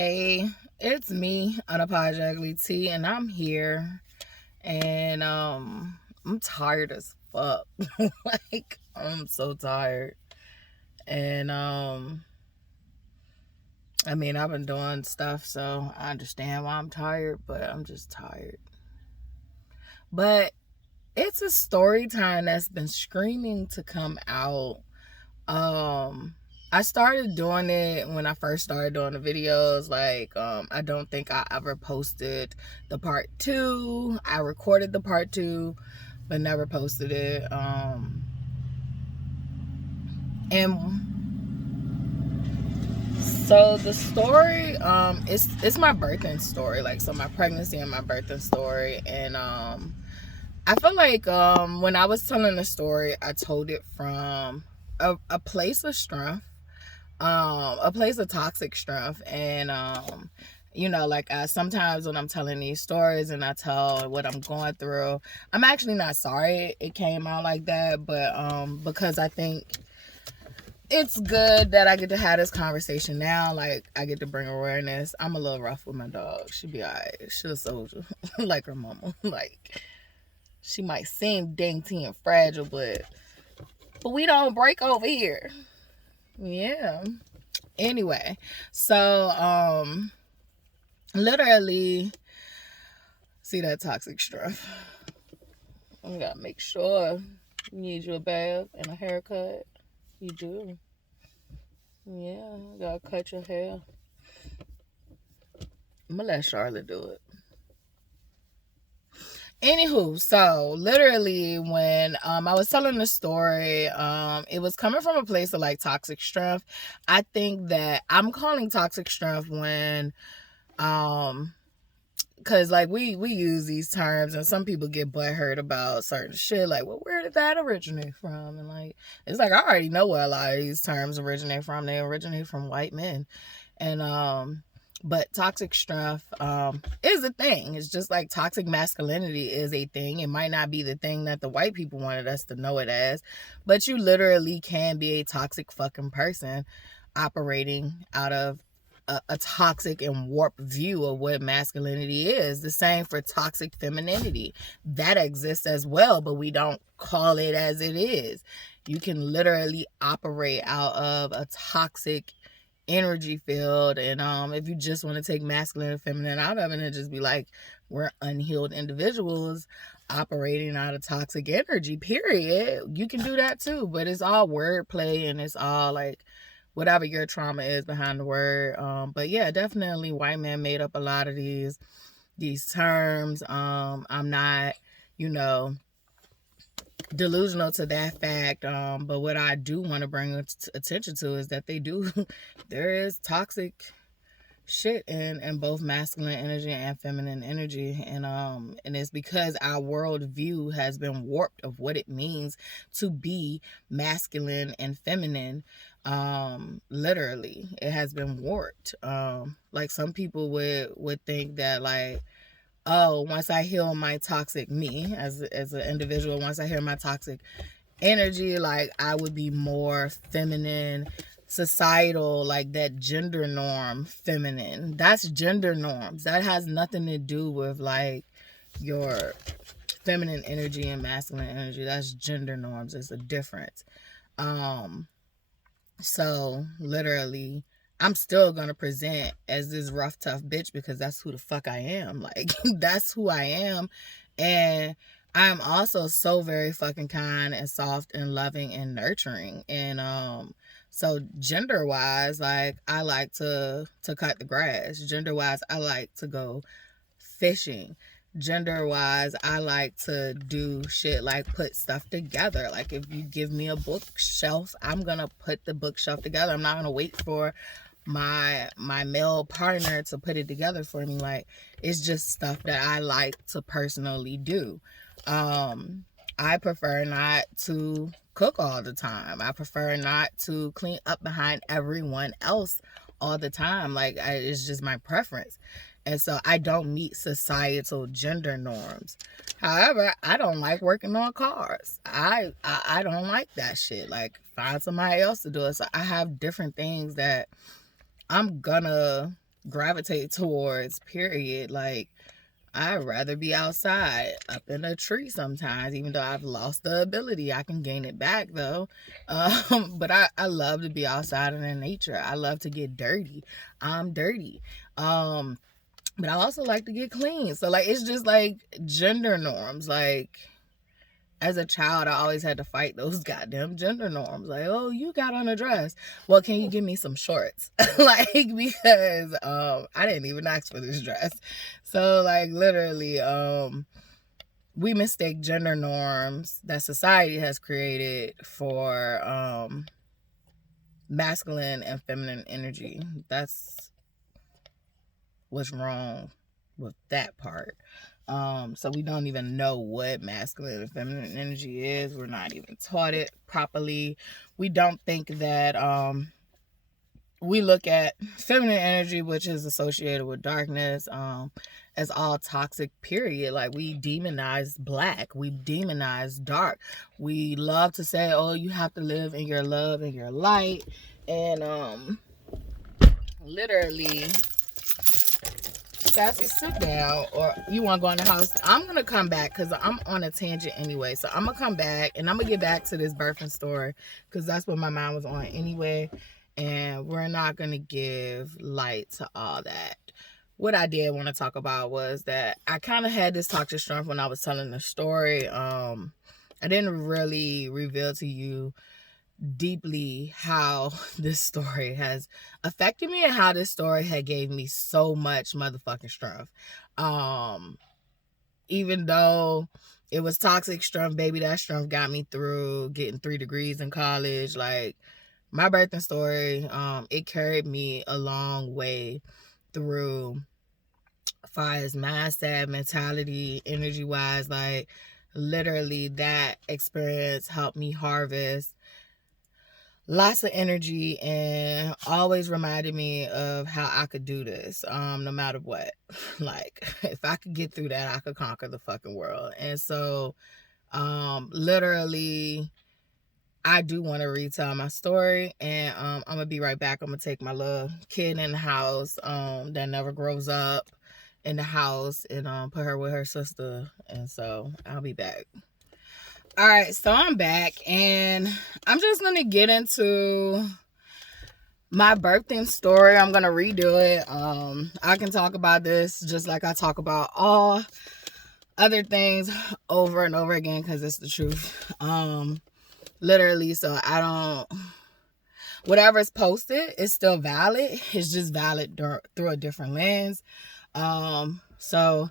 Hey, it's me, unapologetically T, and I'm here, and I'm tired as fuck. Like, I'm so tired, and I mean, I've been doing stuff, so I understand why I'm tired, but I'm just tired. But it's a story time that's been screaming to come out. I started doing it when I first started doing the videos. Like, I don't think I ever posted the part 2. I recorded the part 2, but never posted it. And so the story, it's my birthing story. Like, so my pregnancy and my birthing story. And I feel like when I was telling the story, I told it from a place of strength, a place of toxic strength. And you know, like, sometimes when I'm telling these stories and I tell what I'm going through, I'm actually not sorry it came out like that, but because I think it's good that I get to have this conversation now. Like, I get to bring awareness. I'm a little rough with my dog. She be alright. She's a soldier. Like her mama. Like, she might seem dainty and fragile, but we don't break over here. Yeah. Anyway, so literally, see that toxic stuff. I gotta make sure you need you a bath and a haircut. You do. Yeah, gotta cut your hair. I'm gonna let Charlotte do it. Anywho, so literally when I was telling the story, it was coming from a place of like toxic strength. I think that I'm calling toxic strength when because like we use these terms and some people get butthurt about certain shit, like, well, where did that originate from? And like, it's like, I already know where a lot of these terms originate from. They originate from white men. And but toxic strength is a thing. It's just like toxic masculinity is a thing. It might not be the thing that the white people wanted us to know it as, but you literally can be a toxic fucking person operating out of a toxic and warped view of what masculinity is. The same for toxic femininity. That exists as well, but we don't call it as it is. You can literally operate out of a toxic energy field, and if you just want to take masculine and feminine out of it and just be like, we're unhealed individuals operating out of toxic energy, period, you can do that too. But it's all wordplay and it's all like whatever your trauma is behind the word. But yeah, definitely white men made up a lot of these terms. I'm not, you know, delusional to that fact, but what I do want to bring attention to is that there is toxic shit in both masculine energy and feminine energy, and it's because our worldview has been warped of what it means to be masculine and feminine. Literally, it has been warped. Like, some people would think that, like, oh, once I heal my toxic me as an individual, once I heal my toxic energy, like, I would be more feminine, societal, like that gender norm feminine. That's gender norms. That has nothing to do with like your feminine energy and masculine energy. That's gender norms. It's a difference. So literally, I'm still gonna present as this rough, tough bitch because that's who the fuck I am. Like, that's who I am. And I'm also so very fucking kind and soft and loving and nurturing. And so gender wise, like, I like to cut the grass. Gender wise, I like to go fishing. Gender wise, I like to do shit like put stuff together. Like, if you give me a bookshelf, I'm gonna put the bookshelf together. I'm not gonna wait for my male partner to put it together for me. Like, it's just stuff that I like to personally do. I prefer not to cook all the time. I prefer not to clean up behind everyone else all the time. Like, it's just my preference. And so I don't meet societal gender norms. However, I don't like working on cars. I don't like that shit. Like, find somebody else to do it. So I have different things that I'm gonna gravitate towards, period. Like, I'd rather be outside up in a tree sometimes, even though I've lost the ability. I can gain it back though. But I love to be outside in the nature. I love to get dirty. I'm dirty. But I also like to get clean. So like, it's just like gender norms. Like, as a child, I always had to fight those goddamn gender norms. Like, oh, you got on a dress. Well, can you give me some shorts? Like, because I didn't even ask for this dress. So like, literally, we mistake gender norms that society has created for masculine and feminine energy. That's what's wrong with that part. So we don't even know what masculine and feminine energy is. We're not even taught it properly. We don't think that we look at feminine energy, which is associated with darkness, as all toxic, period. Like, we demonize black, we demonize dark. We love to say, oh, you have to live in your love and your light. And literally, Sassy, sit down, or you want to go in the house? I'm going to come back because I'm on a tangent anyway. So I'm going to come back and I'm going to get back to this birthing story because that's what my mind was on anyway. And we're not going to give light to all that. What I did want to talk about was that I kind of had this toxic strength when I was telling the story. I didn't really reveal to you deeply how this story has affected me and how this story had gave me so much motherfucking strength. Even though it was toxic strength, baby, that strength got me through getting 3 degrees in college. Like, my birthing story, it carried me a long way through as far as mindset, mentality, energy wise. Like, literally, that experience helped me harvest lots of energy and always reminded me of how I could do this, no matter what. Like, if I could get through that, I could conquer the fucking world. And so, literally, I do want to retell my story, and I'm gonna be right back. I'm gonna take my little kid in the house that never grows up in the house and put her with her sister. And so I'll be back. All right, so I'm back, and I'm just going to get into my birthing story. I'm going to redo it. I can talk about this just like I talk about all other things over and over again because it's the truth. Literally, so I don't... Whatever's posted is still valid. It's just valid through a different lens. So...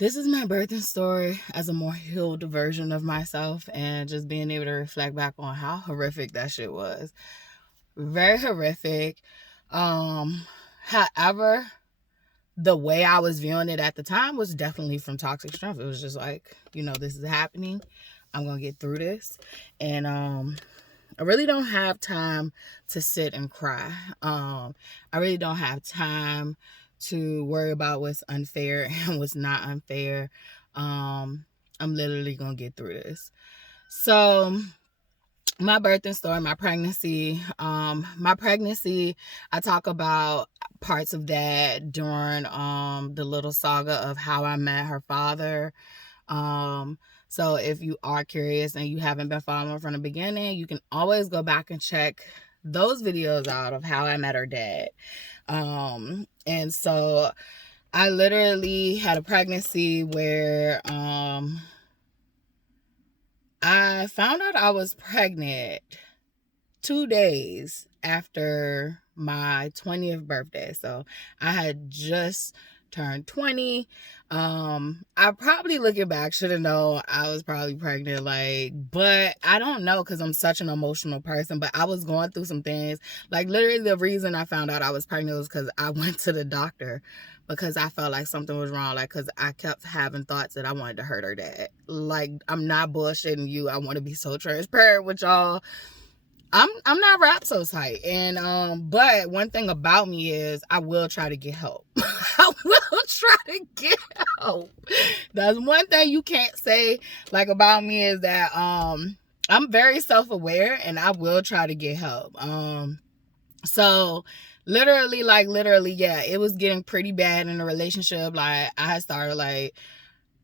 this is my birthing story as a more healed version of myself, and just being able to reflect back on how horrific that shit was. Very horrific. However, the way I was viewing it at the time was definitely from toxic strength. It was just like, this is happening. I'm going to get through this. And I really don't have time to sit and cry. I really don't have time to worry about what's unfair and what's not unfair. I'm literally gonna get through this. So my birthing story, my pregnancy, I talk about parts of that during the little saga of how I met her father. So if you are curious and you haven't been following from the beginning, you can always go back and check those videos out of how I met her dad. And so I literally had a pregnancy where I found out I was pregnant 2 days after my 20th birthday. So I had just turned 20. I probably, looking back, should have known I was probably pregnant, but I don't know because I'm such an emotional person. But I was going through some things. Like, literally, the reason I found out I was pregnant was because I went to the doctor because I felt like something was wrong. Like, because I kept having thoughts that I wanted to hurt her dad. Like, I'm not bullshitting you. I want to be so transparent with y'all. I'm not wrapped so tight. And but one thing about me is I will try to get help. I will try to get help. That's one thing you can't say about me, is that I'm very self-aware and I will try to get help. So literally, yeah, it was getting pretty bad in the relationship. Like, I had started, like,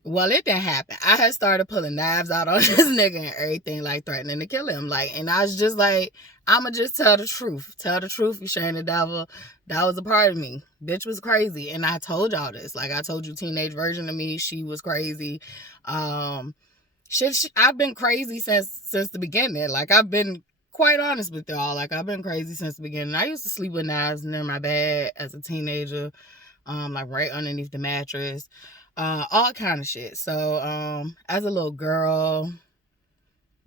well, it didn't happen. I had started pulling knives out on this nigga and everything, like, threatening to kill him. Like, and I was just like, I'ma just tell the truth. Tell the truth, you shame the devil. That was a part of me. Bitch was crazy. And I told y'all this. Like, I told you, teenage version of me, she was crazy. I've been crazy since the beginning. Like, I've been quite honest with y'all. Like, I've been crazy since the beginning. I used to sleep with knives near my bed as a teenager, like right underneath the mattress, all kind of shit. So, as a little girl,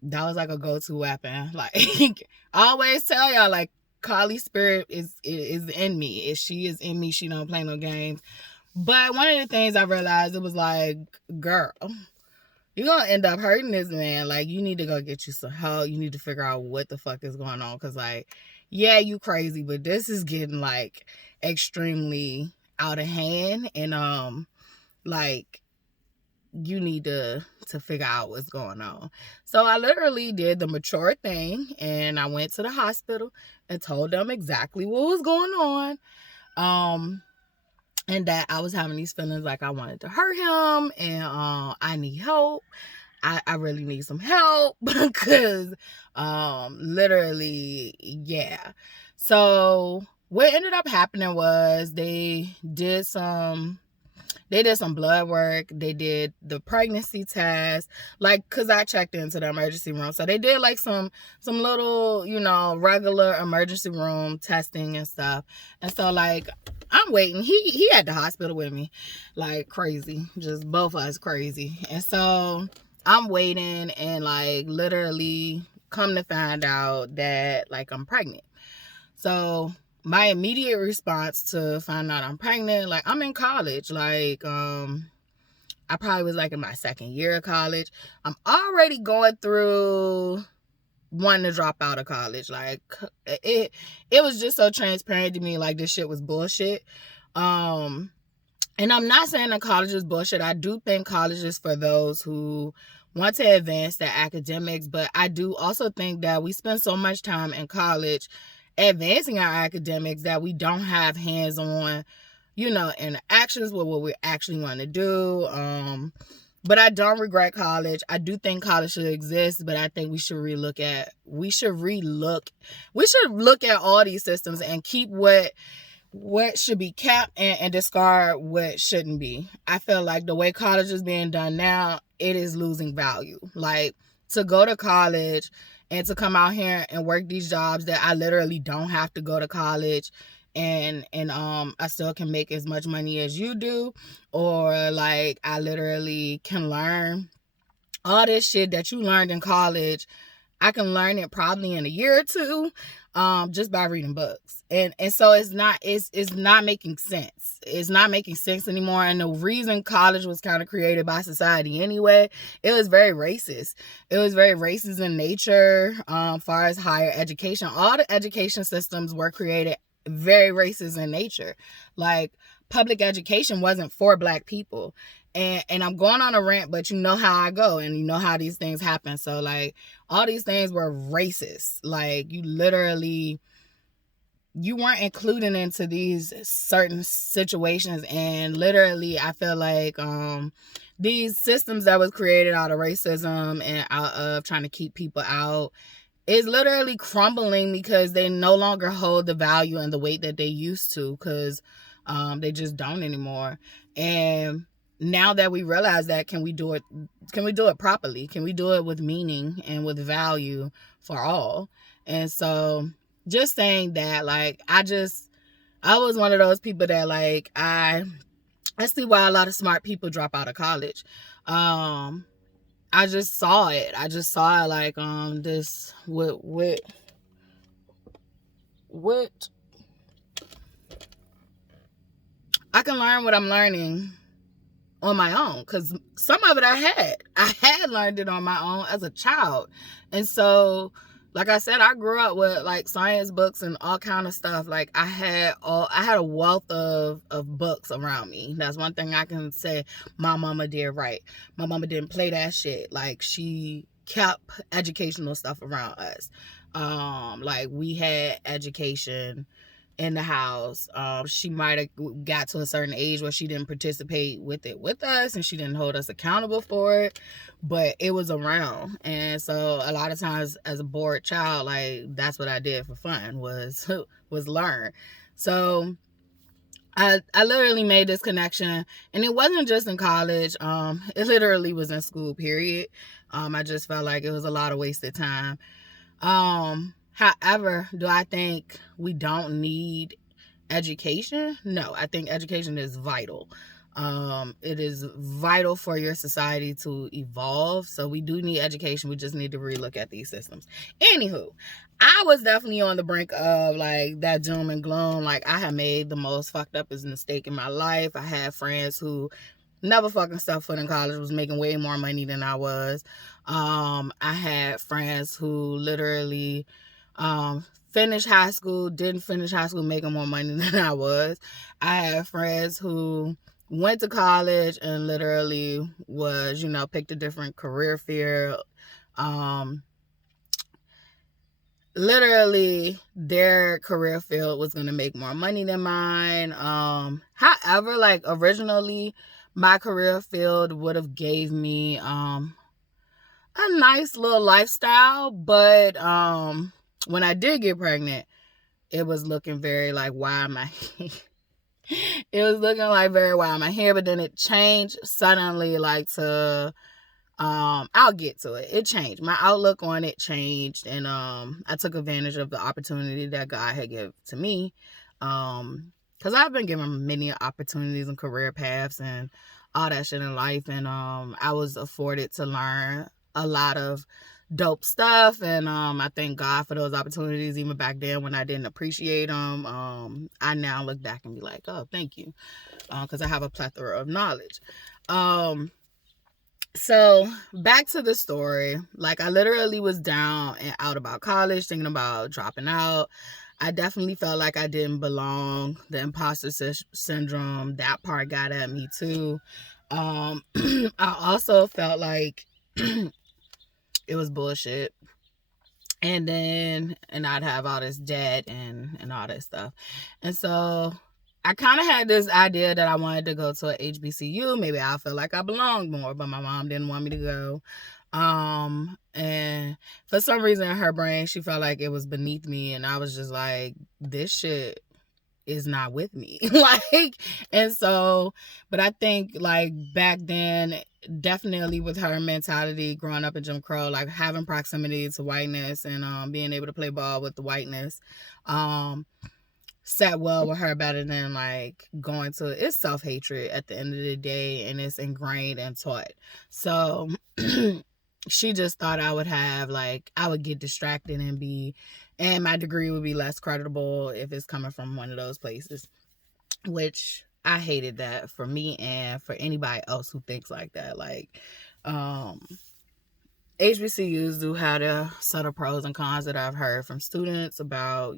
that was like a go-to weapon. Like, I always tell y'all, like, Carly's spirit is in me. If she is in me, she don't play no games. But one of the things I realized, it was like, girl, you're gonna end up hurting this man. Like, you need to go get you some help. You need to figure out what the fuck is going on. Because, like, yeah, you crazy, but this is getting, like, extremely out of hand. And, like, you need to figure out what's going on. So I literally did the mature thing. And I went to the hospital and told them exactly what was going on. And that I was having these feelings like I wanted to hurt him, and I need help. I really need some help because literally, yeah. So what ended up happening was they did some blood work. They did the pregnancy test, like, because I checked into the emergency room. So they did like some little, regular emergency room testing and stuff. And so, like, I'm waiting. He at the hospital with me, like, crazy. Just both of us crazy. And so I'm waiting, and, like, literally come to find out that, like, I'm pregnant. So my immediate response to find out I'm pregnant, like, I'm in college. Like, I probably was, like, in my second year of college. I'm already going through wanting to drop out of college. Like, it was just so transparent to me, like, this shit was bullshit. And I'm not saying that college is bullshit. I do think college is for those who want to advance their academics, but I do also think that we spend so much time in college advancing our academics that we don't have hands-on, interactions with what we actually want to do. But I don't regret college. I do think college should exist, but I think we should look at all these systems and keep what should be kept and discard what shouldn't be. I feel like the way college is being done now, it is losing value. Like, to go to college and to come out here and work these jobs that I literally don't have to go to college, and I still can make as much money as you do, or, like, I literally can learn all this shit that you learned in college. I can learn it probably in a year or two, just by reading books. And so it's not making sense. It's not making sense anymore. And the reason college was kind of created by society anyway, it was very racist. It was very racist in nature, far as higher education. All the education systems were created very racist in nature. Like, public education wasn't for Black people. And I'm going on a rant, but you know how I go, and you know how these things happen. So, like, all these things were racist. Like, you weren't included into these certain situations. And literally, I feel like these systems that was created out of racism and out of trying to keep people out is literally crumbling because they no longer hold the value and the weight that they used to, because they just don't anymore. And now that we realize that, can we do it properly? Can we do it with meaning and with value for all? And so, just saying that, like, I was one of those people that, like, I see why a lot of smart people drop out of college. I just saw it. Like, this with I can learn what I'm learning on my own, because some of it I had learned it on my own as a child. And so, like I said, I grew up with, like, science books and all kind of stuff. Like, I had a wealth of books around me. That's one thing I can say my mama did right. My mama didn't play that shit. Like, she kept educational stuff around us. Like, we had education in the house. She might have got to a certain age where she didn't participate with it with us, and she didn't hold us accountable for it, but it was around. And so a lot of times as a bored child, like, that's what I did for fun, was learn. So I literally made this connection, and it wasn't just in college. It literally was in school, period. I just felt like it was a lot of wasted time. However, do I think we don't need education? No, I think education is vital. It is vital for your society to evolve. So we do need education. We just need to relook at these systems. Anywho, I was definitely on the brink of like that doom and gloom. Like, I had made the most fucked up mistake in my life. I had friends who never fucking stepped foot in college, was making way more money than I was. I had friends who literally finished high school, didn't finish high school, making more money than I was. I had friends who went to college and literally was, picked a different career field. Literally their career field was going to make more money than mine. However, like, originally my career field would have gave me a nice little lifestyle, but when I did get pregnant, it was looking very like, why am I it was looking like very, why am I here? But then it changed suddenly, like, to I'll get to it. It changed. My outlook on it changed, and I took advantage of the opportunity that God had given to me. Because I've been given many opportunities and career paths and all that shit in life, and I was afforded to learn a lot of dope stuff, and I thank God for those opportunities, even back then when I didn't appreciate them. I now look back and be like, oh, thank you, because I have a plethora of knowledge. So back to the story. Like, I literally was down and out about college, thinking about dropping out. I definitely felt like I didn't belong. The imposter syndrome, that part got at me too. I also felt like it was bullshit. And I'd have all this debt and all that stuff. And so I kind of had this idea that I wanted to go to a HBCU. Maybe I feel like I belonged more, but my mom didn't want me to go. And for some reason in her brain, she felt like it was beneath me. And I was just like, this shit is not with me. And so, but I think, like, back then, definitely with her mentality growing up in Jim Crow, like, having proximity to whiteness and being able to play ball with the whiteness, sat well with her better than, like, going to, it's self-hatred at the end of the day, and it's ingrained and taught. So she just thought I would have, like, I would get distracted and my degree would be less creditable if it's coming from one of those places, which I hated that for me and for anybody else who thinks like that. Like, HBCUs do have a set of pros and cons that I've heard from students about,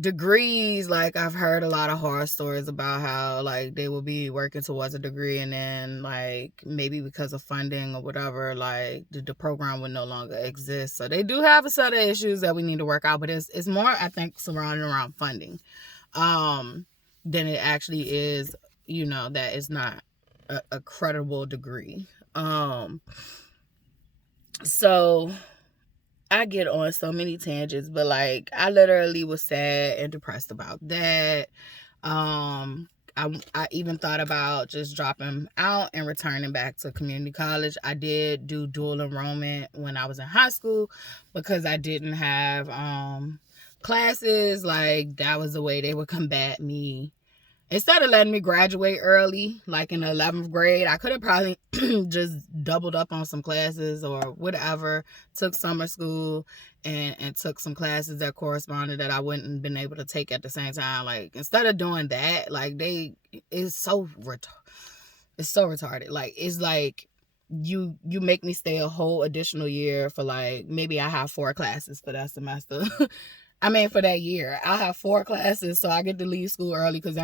degrees. Like, I've heard a lot of horror stories about how, like, they will be working towards a degree and then, like, maybe because of funding or whatever, like, the program would no longer exist. So they do have a set of issues that we need to work out, but it's more, I think, surrounding around funding than it actually is, that it's not a credible degree. So I get on so many tangents, but, like, I literally was sad and depressed about that. I even thought about just dropping out and returning back to community college. I did do dual enrollment when I was in high school because I didn't have classes. Like, that was the way they would combat me. Instead of letting me graduate early, like in the 11th grade, I could have probably just doubled up on some classes or whatever, took summer school and took some classes that corresponded that I wouldn't have been able to take at the same time. Like, instead of doing that, like, it's so retarded. Like, it's like you make me stay a whole additional year for, like, maybe I have 4 classes for that semester. For that year, I'll have 4 classes, so I get to leave school early because, I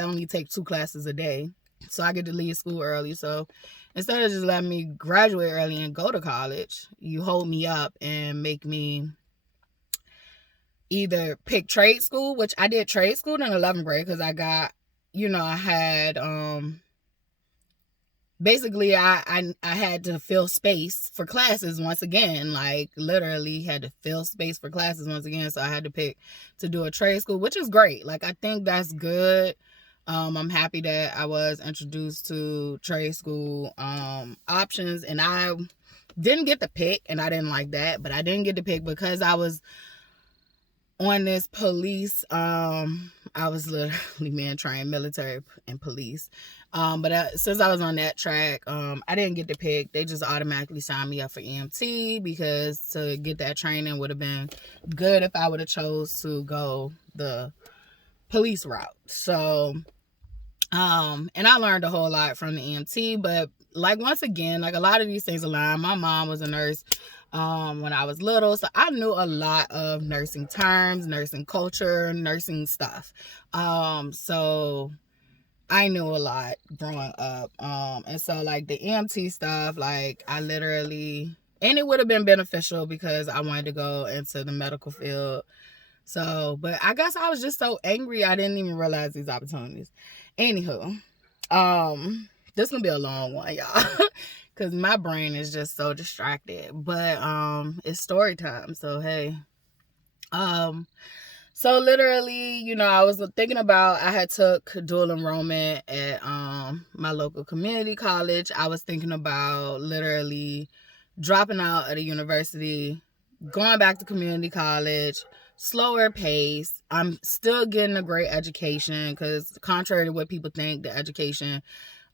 only take 2 classes a day, so I get to leave school early. So instead of just letting me graduate early and go to college, you hold me up and make me either pick trade school, which I did trade school in 11th grade because I got, I had, basically I had to fill space for classes once again, like literally had to fill space for classes once again. So I had to pick to do a trade school, which is great. Like, I think that's good. I'm happy that I was introduced to trade school options, and I didn't get to pick, and I didn't like that, but I didn't get to pick because I was on this police. I was literally trained military and police. But since I was on that track, I didn't get to pick. They just automatically signed me up for EMT because to get that training would have been good if I would have chose to go the police route. So, and I learned a whole lot from the EMT, but like, once again, like, a lot of these things align. My mom was a nurse when I was little, so I knew a lot of nursing terms, nursing culture, nursing stuff. So I knew a lot growing up. And so, like, the EMT stuff, like, I literally, and it would have been beneficial because I wanted to go into the medical field. So, but I guess I was just so angry I didn't even realize these opportunities. Anywho, this gonna be a long one, y'all. Cause my brain is just so distracted. But it's story time. So hey. So literally, I was thinking about, I had took dual enrollment at my local community college. I was thinking about literally dropping out of the university, going back to community college, slower pace. I'm still getting a great education because, contrary to what people think, the education,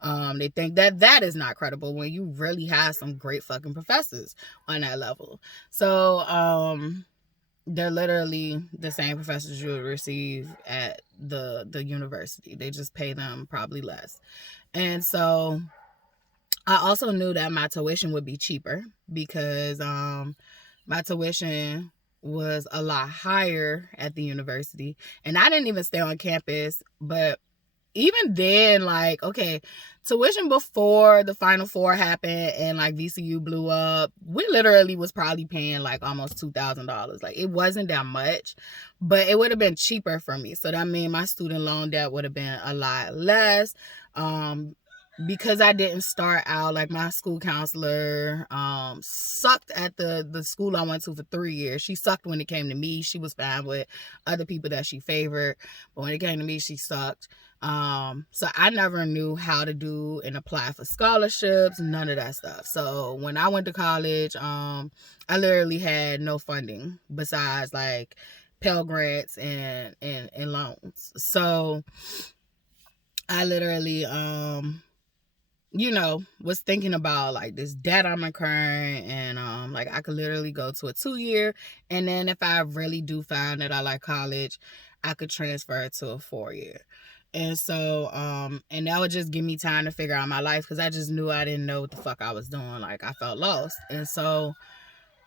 they think that is not credible when you really have some great fucking professors on that level. So they're literally the same professors you would receive at the university. They just pay them probably less. And so I also knew that my tuition would be cheaper because my tuition was a lot higher at the university. And I didn't even stay on campus, but even then, like, okay, tuition before the Final Four happened and like VCU blew up, we literally was probably paying like almost $2,000. Like, it wasn't that much, but it would have been cheaper for me. So that means my student loan debt would have been a lot less. Because I didn't start out, like, my school counselor sucked at the school I went to for 3 years. She sucked when it came to me. She was fine with other people that she favored, but when it came to me, she sucked. So I never knew how to do and apply for scholarships, none of that stuff. So when I went to college, I literally had no funding besides like Pell Grants and loans. So I literally was thinking about like this debt I'm incurring, and like I could literally go to a 2-year, and then if I really do find that I like college, I could transfer it to a 4-year. And so, and that would just give me time to figure out my life because I just knew I didn't know what the fuck I was doing. Like, I felt lost. And so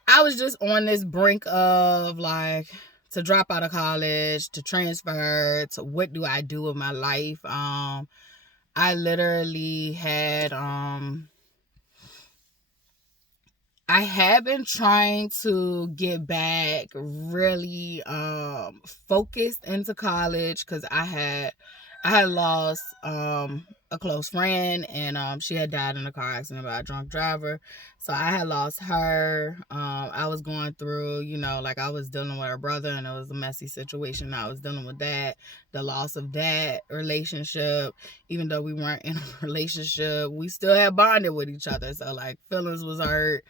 I was just on this brink of like, to drop out of college, to transfer, to what do I do with my life? I literally had, I have been trying to get back really focused into college because I had lost a close friend, and she had died in a car accident by a drunk driver. So I had lost her. I was going through, like, I was dealing with her brother, and it was a messy situation. I was dealing with that, the loss of that relationship. Even though we weren't in a relationship, we still had bonded with each other. So like, feelings was hurt.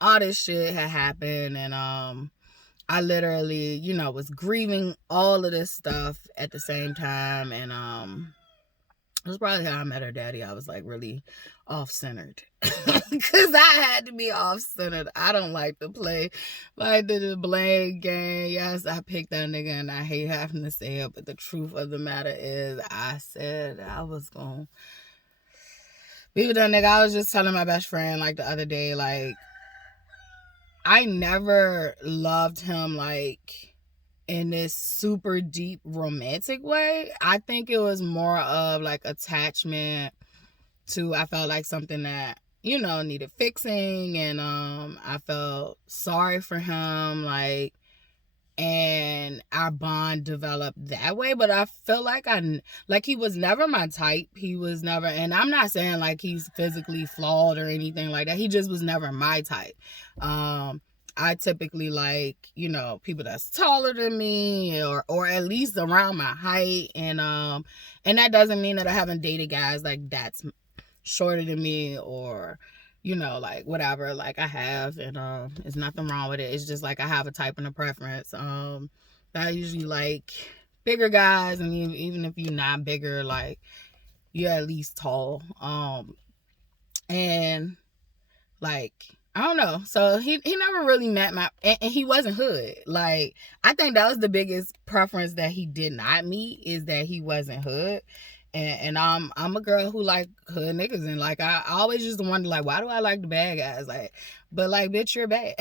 All this shit had happened, and I literally, was grieving all of this stuff at the same time. And it was probably how I met her daddy. I was like really off-centered because I had to be off-centered. I don't like to play like the blame game. Yes, I picked that nigga, and I hate having to say it, but the truth of the matter is I said I was gonna be with that nigga. I was just telling my best friend like the other day, like, I never loved him like in this super deep romantic way. I think it was more of like attachment to, I felt like something that, needed fixing, and I felt sorry for him. Like, and our bond developed that way. But I feel like he was never my type. He was never, and I'm not saying like he's physically flawed or anything like that. He just was never my type. I typically like, people that's taller than me or at least around my height. And that doesn't mean that I haven't dated guys like that's shorter than me or, like whatever, like I have. And there's nothing wrong with it. It's just like I have a type and a preference. I usually like bigger guys, and even if you're not bigger, like you're at least tall. And like, I don't know. So he never really met and he wasn't hood. Like, I think that was the biggest preference that he did not meet, is that he wasn't hood. And I'm a girl who like hood niggas, and like I always just wonder, like, why do I like the bad guys? Like, but like, bitch, you're bad.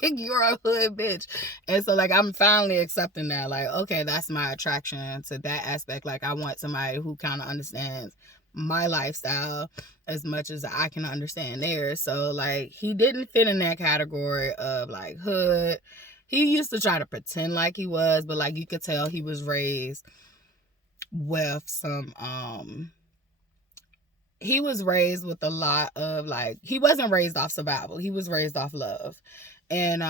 You're a hood bitch. And so like I'm finally accepting that. Like, okay, that's my attraction to that aspect. Like, I want somebody who kind of understands my lifestyle as much as I can understand theirs. So like he didn't fit in that category of like hood. He used to try to pretend like he was, but like you could tell he was raised with some he was raised with a lot of like, he wasn't raised off survival. He was raised off love. And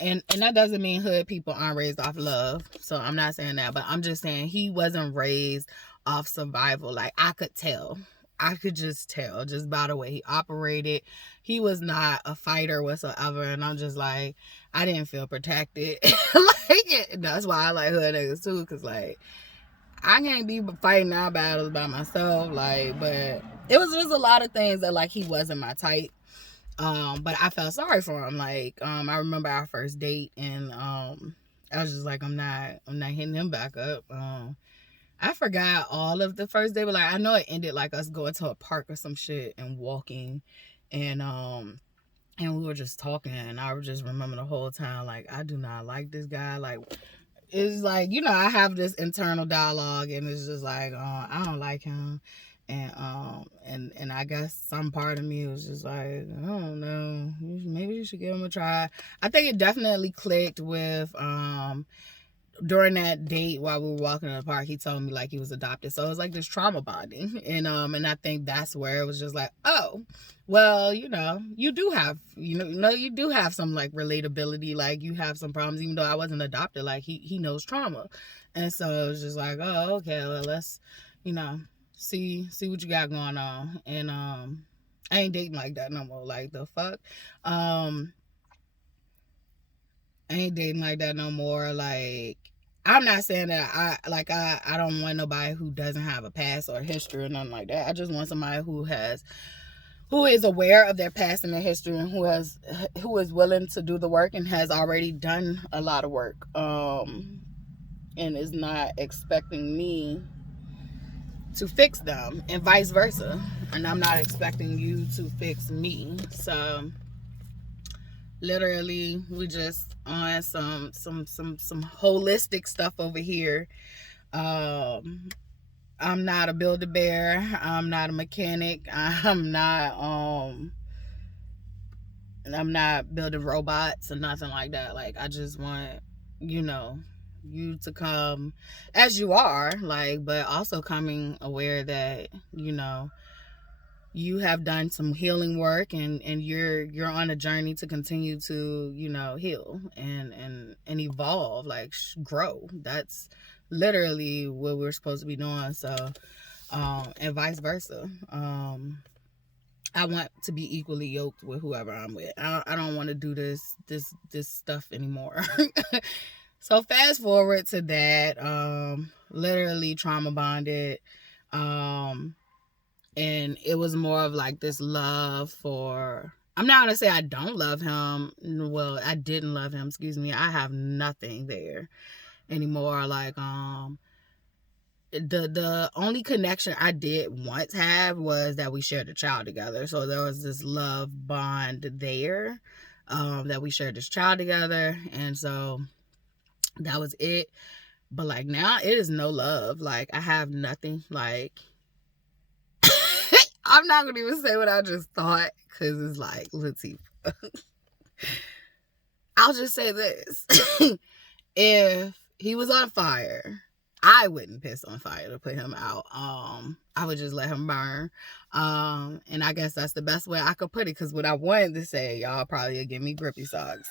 and that doesn't mean hood people aren't raised off love. So I'm not saying that, but I'm just saying he wasn't raised off survival. Like I could tell. I could just tell just by the way he operated. He was not a fighter whatsoever. And I'm just like, I didn't feel protected. Like, that's why I like hood niggas too. Cause like, I can't be fighting our battles by myself. Like, but it was just a lot of things that like he wasn't my type. But I felt sorry for him. Like, I remember our first date, and I was just like, I'm not hitting him back up. I forgot all of the first day, but like I know it ended like us going to a park or some shit and walking, and we were just talking, and I would just remember the whole time, like, I do not like this guy. Like, it's like, I have this internal dialogue, and it's just like, I don't like him. And I guess some part of me was just like, I don't know, maybe you should give him a try. I think it definitely clicked with during that date while we were walking in the park. He told me like he was adopted, so it was like this trauma bonding, and I think that's where it was just like, oh, well, you do have you do have some like relatability, like you have some problems, even though I wasn't adopted. Like he knows trauma, and so it was just like, oh, okay, well, let's see what you got going on. And I ain't dating like that no more. Like, the fuck, I ain't dating like that no more. Like, I'm not saying that I don't want nobody who doesn't have a past or history or nothing like that. I just want somebody who is aware of their past and their history, and who is willing to do the work and has already done a lot of work, and is not expecting me to fix them, and vice versa. And I'm not expecting you to fix me. So literally, we just on some holistic stuff over here. I'm not a build-a-bear. I'm not a mechanic. I'm not building robots or nothing like that. Like, I just want, you to come as you are, like, but also coming aware that, you have done some healing work, and you're on a journey to continue to, heal and evolve, like grow. That's literally what we're supposed to be doing. So, and vice versa. I want to be equally yoked with whoever I'm with. I don't want to do this stuff anymore. So fast forward to that, literally trauma bonded, and it was more of like this love for, I'm not gonna say I don't love him. Well, I didn't love him, excuse me. I have nothing there anymore. Like, the only connection I did once have was that we shared a child together. So there was this love bond there, that we shared this child together, and so that was it. But like now it is no love. Like, I have nothing. Like, I'm not gonna even say what I just thought, because it's like, Latifah, I'll just say this. If he was on fire, I wouldn't piss on fire to put him out. I would just let him burn. And I guess that's the best way I could put it, because what I wanted to say, y'all probably would give me grippy socks.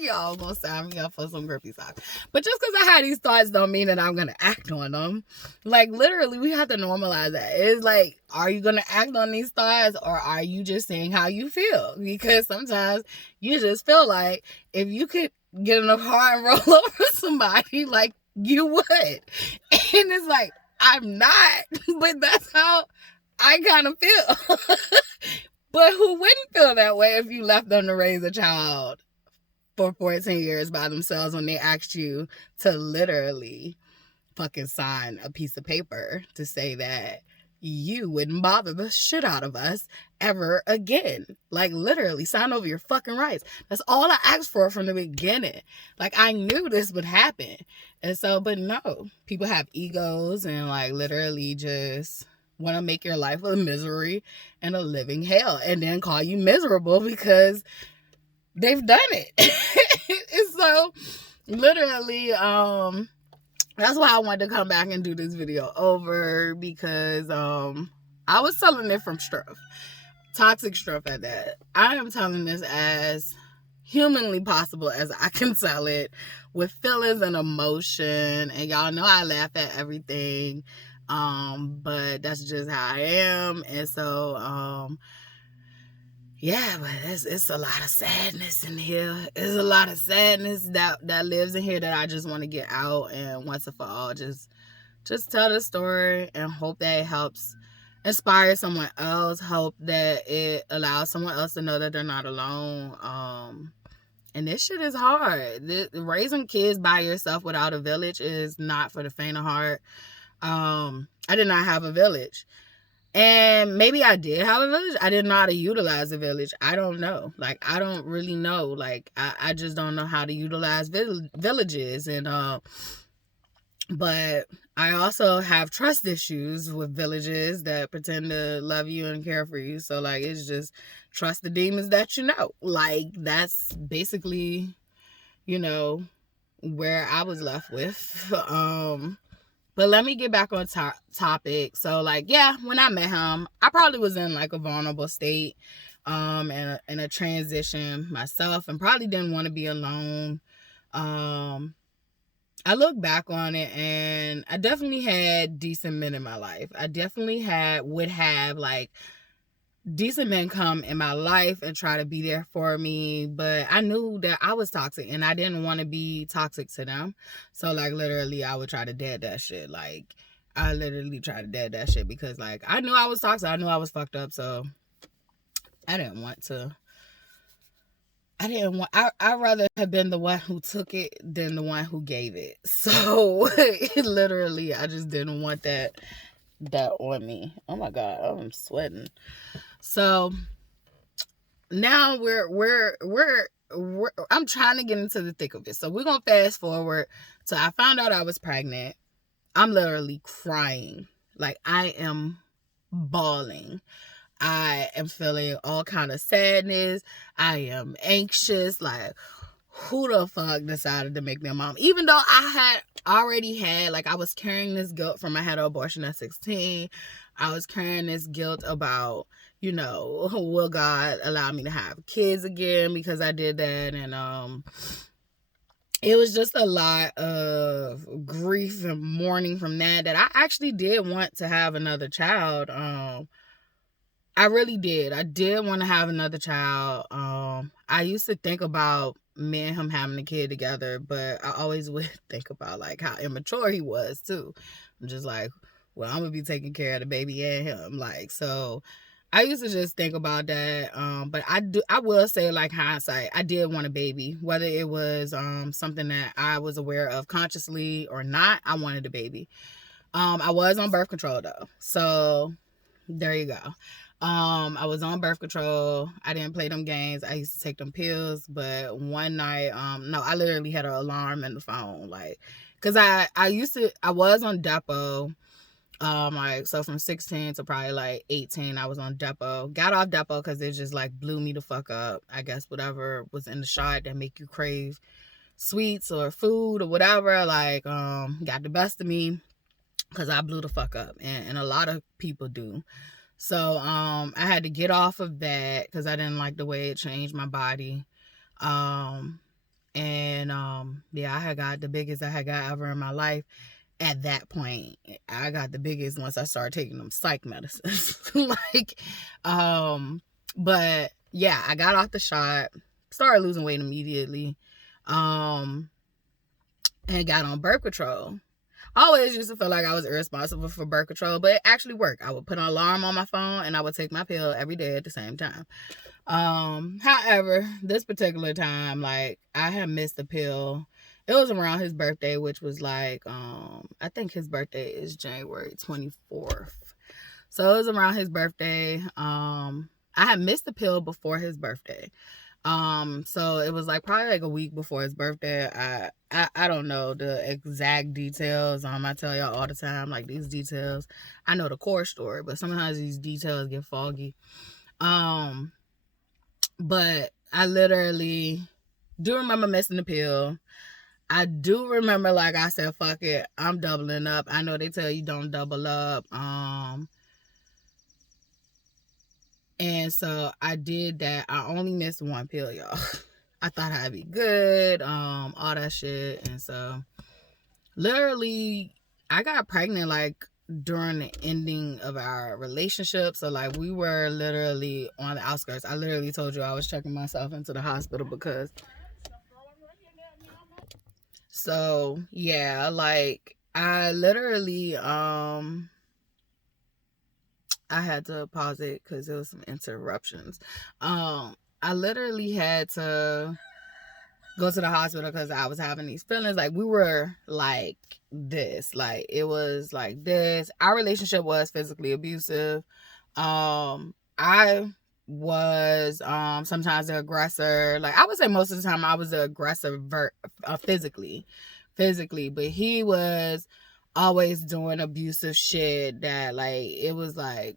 Y'all gonna sign me up for some grippy socks. But just because I had these thoughts don't mean that I'm gonna act on them. Like, literally, we have to normalize that. It's like, are you gonna act on these thoughts, or are you just saying how you feel? Because sometimes you just feel like if you could get in a car and roll over somebody, like, you would. And it's like, I'm not, but that's how I kind of feel. But who wouldn't feel that way if you left them to raise a child for 14 years by themselves when they asked you to literally fucking sign a piece of paper to say that you wouldn't bother the shit out of us ever again? Like, literally, sign over your fucking rights. That's all I asked for from the beginning. Like, I knew this would happen. And so, but no, people have egos and, like, literally just want to make your life a misery and a living hell, and then call you miserable because they've done it. And so, literally, that's why I wanted to come back and do this video over, because I was telling it from Struff. Toxic Struff at that. I am telling this as humanly possible as I can tell it, with feelings and emotion. And y'all know I laugh at everything. But that's just how I am. And so, yeah, but it's a lot of sadness in here. There's a lot of sadness that lives in here that I just want to get out, and once and for all, just tell the story and hope that it helps inspire someone else. Hope that it allows someone else to know that they're not alone. And this shit is hard. Raising kids by yourself without a village is not for the faint of heart. I did not have a village. And maybe I did have a village. I didn't know how to utilize a village. I don't know. Like, I don't really know. Like, I just don't know how to utilize villages. And, but I also have trust issues with villages that pretend to love you and care for you. So, like, it's just trust the demons that you know. Like, that's basically, you know, where I was left with. But let me get back on topic. So, like, yeah, when I met him, I probably was in, like, a vulnerable state, and a transition myself, and probably didn't want to be alone. I look back on it, and I definitely had decent men in my life. I definitely would have, like, decent men come in my life and try to be there for me, but I knew that I was toxic and I didn't want to be toxic to them. So, like, literally, I would try to dead that shit. Like, I literally tried to dead that shit because, like, I knew I was toxic. I knew I was fucked up. So I didn't want to. I'd rather have been the one who took it than the one who gave it. So literally, I just didn't want that on me. Oh my God, I'm sweating. So now I'm trying to get into the thick of it. So we're gonna fast forward. So I found out I was pregnant. I'm literally crying. Like, I am bawling. I am feeling all kind of sadness. I am anxious. Like, who the fuck decided to make me a mom? Even though I was carrying this guilt from I had an abortion at 16. I was carrying this guilt about, you know, will God allow me to have kids again because I did that. And it was just a lot of grief and mourning from that I actually did want to have another child. I really did. I did want to have another child. I used to think about me and him having a kid together, but I always would think about, like, how immature he was too. I'm just like, well, I'm gonna be taking care of the baby and him. Like, so I used to just think about that. But I will say, like, hindsight, I did want a baby, whether it was something that I was aware of consciously or not. I wanted a baby. I was on birth control though, so there you go. I was on birth control. I didn't play them games. I used to take them pills, but one night, no, I literally had an alarm in the phone, like, cause I was on Depo, Like, so from 16 to probably like 18, I was on Depo. Got off Depo because it just like blew me the fuck up. I guess whatever was in the shot that make you crave sweets or food or whatever, like, got the best of me because I blew the fuck up. And a lot of people do. So, I had to get off of that because I didn't like the way it changed my body. Yeah, I had got the biggest I had got ever in my life. At that point, I got the biggest once I started taking them psych medicines. Like, but yeah, I got off the shot, started losing weight immediately, and got on birth control. I always used to feel like I was irresponsible for birth control, but it actually worked. I would put an alarm on my phone and I would take my pill every day at the same time. However, this particular time, like, I had missed the pill. It was around his birthday, which was like, I think his birthday is January 24th. So it was around his birthday. I had missed the pill before his birthday. So it was like probably like a week before his birthday. I don't know the exact details. I tell y'all all the time, like, these details, I know the core story, but sometimes these details get foggy. But I literally do remember missing the pill. I do remember, like, I said, fuck it, I'm doubling up. I know they tell you don't double up. And so I did that. I only missed one pill, y'all. I thought I'd be good, all that shit. And so literally I got pregnant like during the ending of our relationship. So like we were literally on the outskirts. I literally told you I was checking myself into the hospital because, so yeah, like I literally I had to pause it because there was some interruptions. I literally had to go to the hospital because I was having these feelings. Like, we were like this. Like, it was like this. Our relationship was physically abusive. I was sometimes the aggressor. Like, I would say most of the time I was the aggressor physically. But he was always doing abusive shit that, like, it was like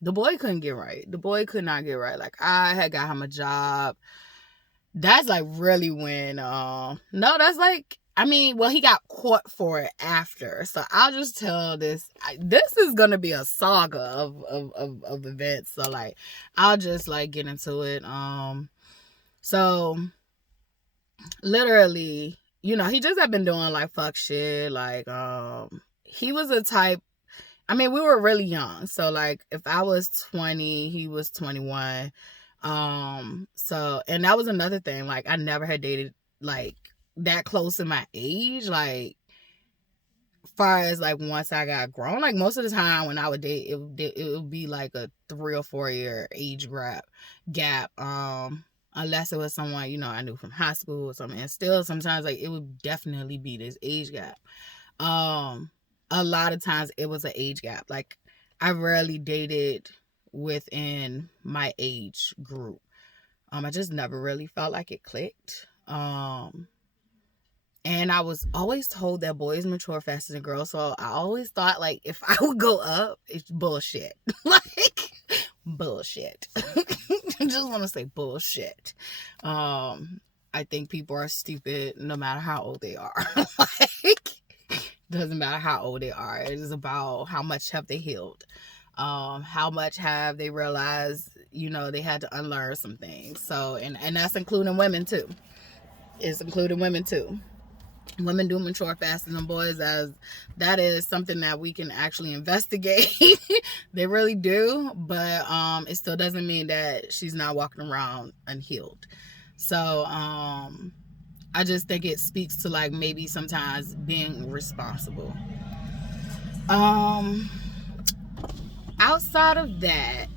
the boy couldn't get right. The boy could not get right. Like, I had got him a job. That's like really when no, that's like, I mean, well, he got caught for it after. So I'll just tell this. This is gonna be a saga of events. So like, I'll just like get into it. So literally, you know, he just had been doing like fuck shit. Like, he was a type. I mean, we were really young. So like, if I was 20, he was 21. So, and that was another thing. Like, I never had dated like that close in my age. Like, far as like once I got grown, like most of the time when I would date, it would be like a 3 or 4 year age gap. Unless it was someone, you know, I knew from high school or something. And still sometimes like it would definitely be this age gap. A lot of times it was an age gap. Like, I rarely dated within my age group. I just never really felt like it clicked. And I was always told that boys mature faster than girls. So I always thought like if I would go up, it's bullshit. Like, bullshit. I just want to say bullshit. I think people are stupid no matter how old they are. Like, doesn't matter how old they are. It is about how much have they healed. How much have they realized, you know, they had to unlearn some things. So, and that's including women too. It's including women too. Women do mature faster than boys. That is something that we can actually investigate. They really do. But it still doesn't mean that she's not walking around unhealed. So I just think it speaks to like maybe sometimes being responsible. Outside of that,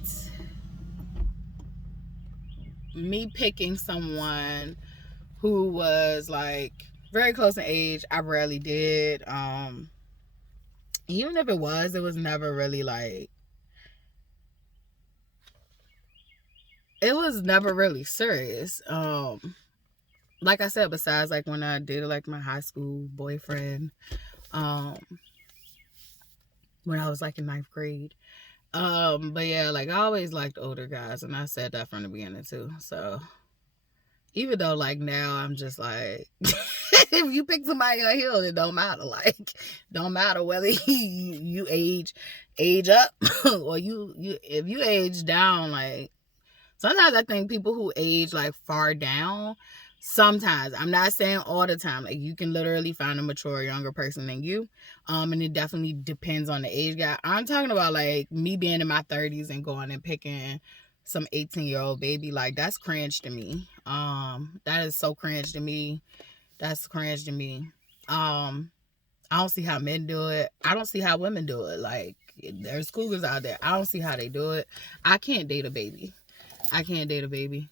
me picking someone who was like very close in age, I rarely did. Even if it was never really like, it was never really serious. Like I said, besides like when I dated like my high school boyfriend, when I was like in 9th grade. But yeah, like I always liked older guys, and I said that from the beginning too. So even though like now I'm just like, if you pick somebody on hill, it don't matter. Like, don't matter whether you age up or you if you age down. Like sometimes I think people who age like far down. Sometimes, I'm not saying all the time, like you can literally find a mature younger person than you, and it definitely depends on the age gap. I'm talking about like me being in my 30s and going and picking some 18-year-old baby. Like that's cringe to me. That is so cringe to me. That's cringe to me. I don't see how men do it. I don't see how women do it. Like there's cougars out there. I don't see how they do it. I can't date a baby. I can't date a baby.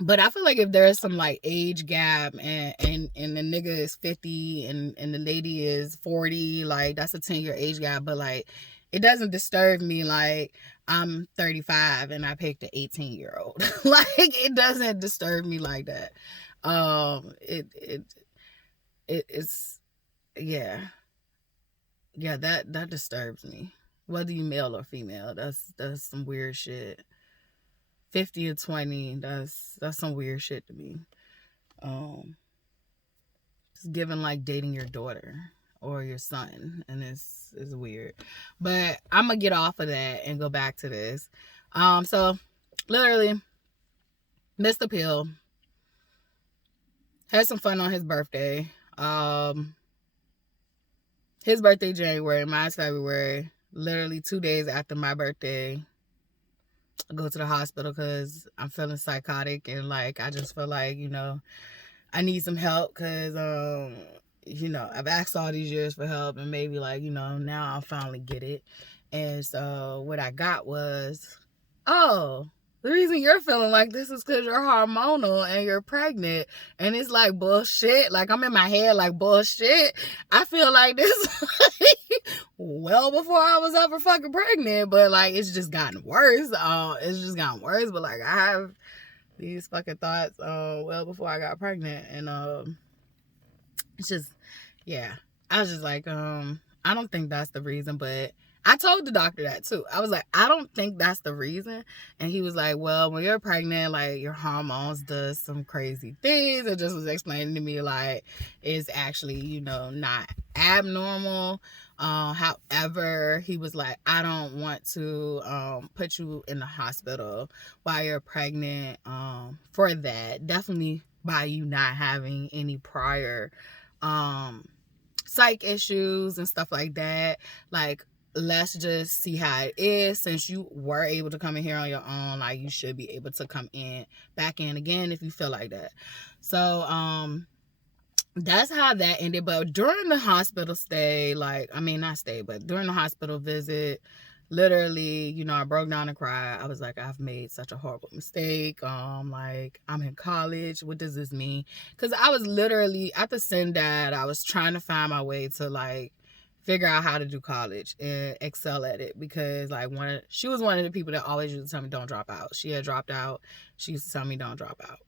But I feel like if there's some like age gap and the nigga is 50 and the lady is 40, like that's a 10-year age gap. But like it doesn't disturb me like I'm 35 and I picked an 18-year-old. Like it doesn't disturb me like that. It's yeah. Yeah, that disturbs me. Whether you male or female, that's some weird shit. 50 or 20, that's some weird shit to me. It's given like dating your daughter or your son, and it's weird. But I'm gonna get off of that and go back to this. So literally missed the pill. Had some fun on his birthday. His birthday January, mine's February. Literally 2 days after my birthday, I go to the hospital because I'm feeling psychotic and like I just feel like, you know, I need some help because you know, I've asked all these years for help and maybe like, you know, now I'll finally get it. And so what I got was, oh, the reason you're feeling like this is because you're hormonal and you're pregnant. And it's like bullshit. Like I'm in my head like bullshit. I feel like this well before I was ever fucking pregnant. But like it's just gotten worse. It's just gotten worse. But like I have these fucking thoughts well before I got pregnant. And it's just, yeah. I was just like, I don't think that's the reason, but I told the doctor that too. I was like, I don't think that's the reason. And he was like, well, when you're pregnant, like your hormones does some crazy things. It just was explaining to me like it's actually, you know, not abnormal. However, he was like, I don't want to put you in the hospital while you're pregnant for that. Definitely by you not having any prior psych issues and stuff like that. Like, let's just see how it is. Since you were able to come in here on your own, like you should be able to come back in again if you feel like that. So that's how that ended. But during the hospital stay, like, I mean not stay, but during the hospital visit, literally, you know, I broke down and cried. I was like, I've made such a horrible mistake. Like, I'm in college. What does this mean? Because I was literally at the Syndat. I was trying to find my way to like figure out how to do college and excel at it, because like she was one of the people that always used to tell me don't drop out. She had dropped out. She used to tell me don't drop out.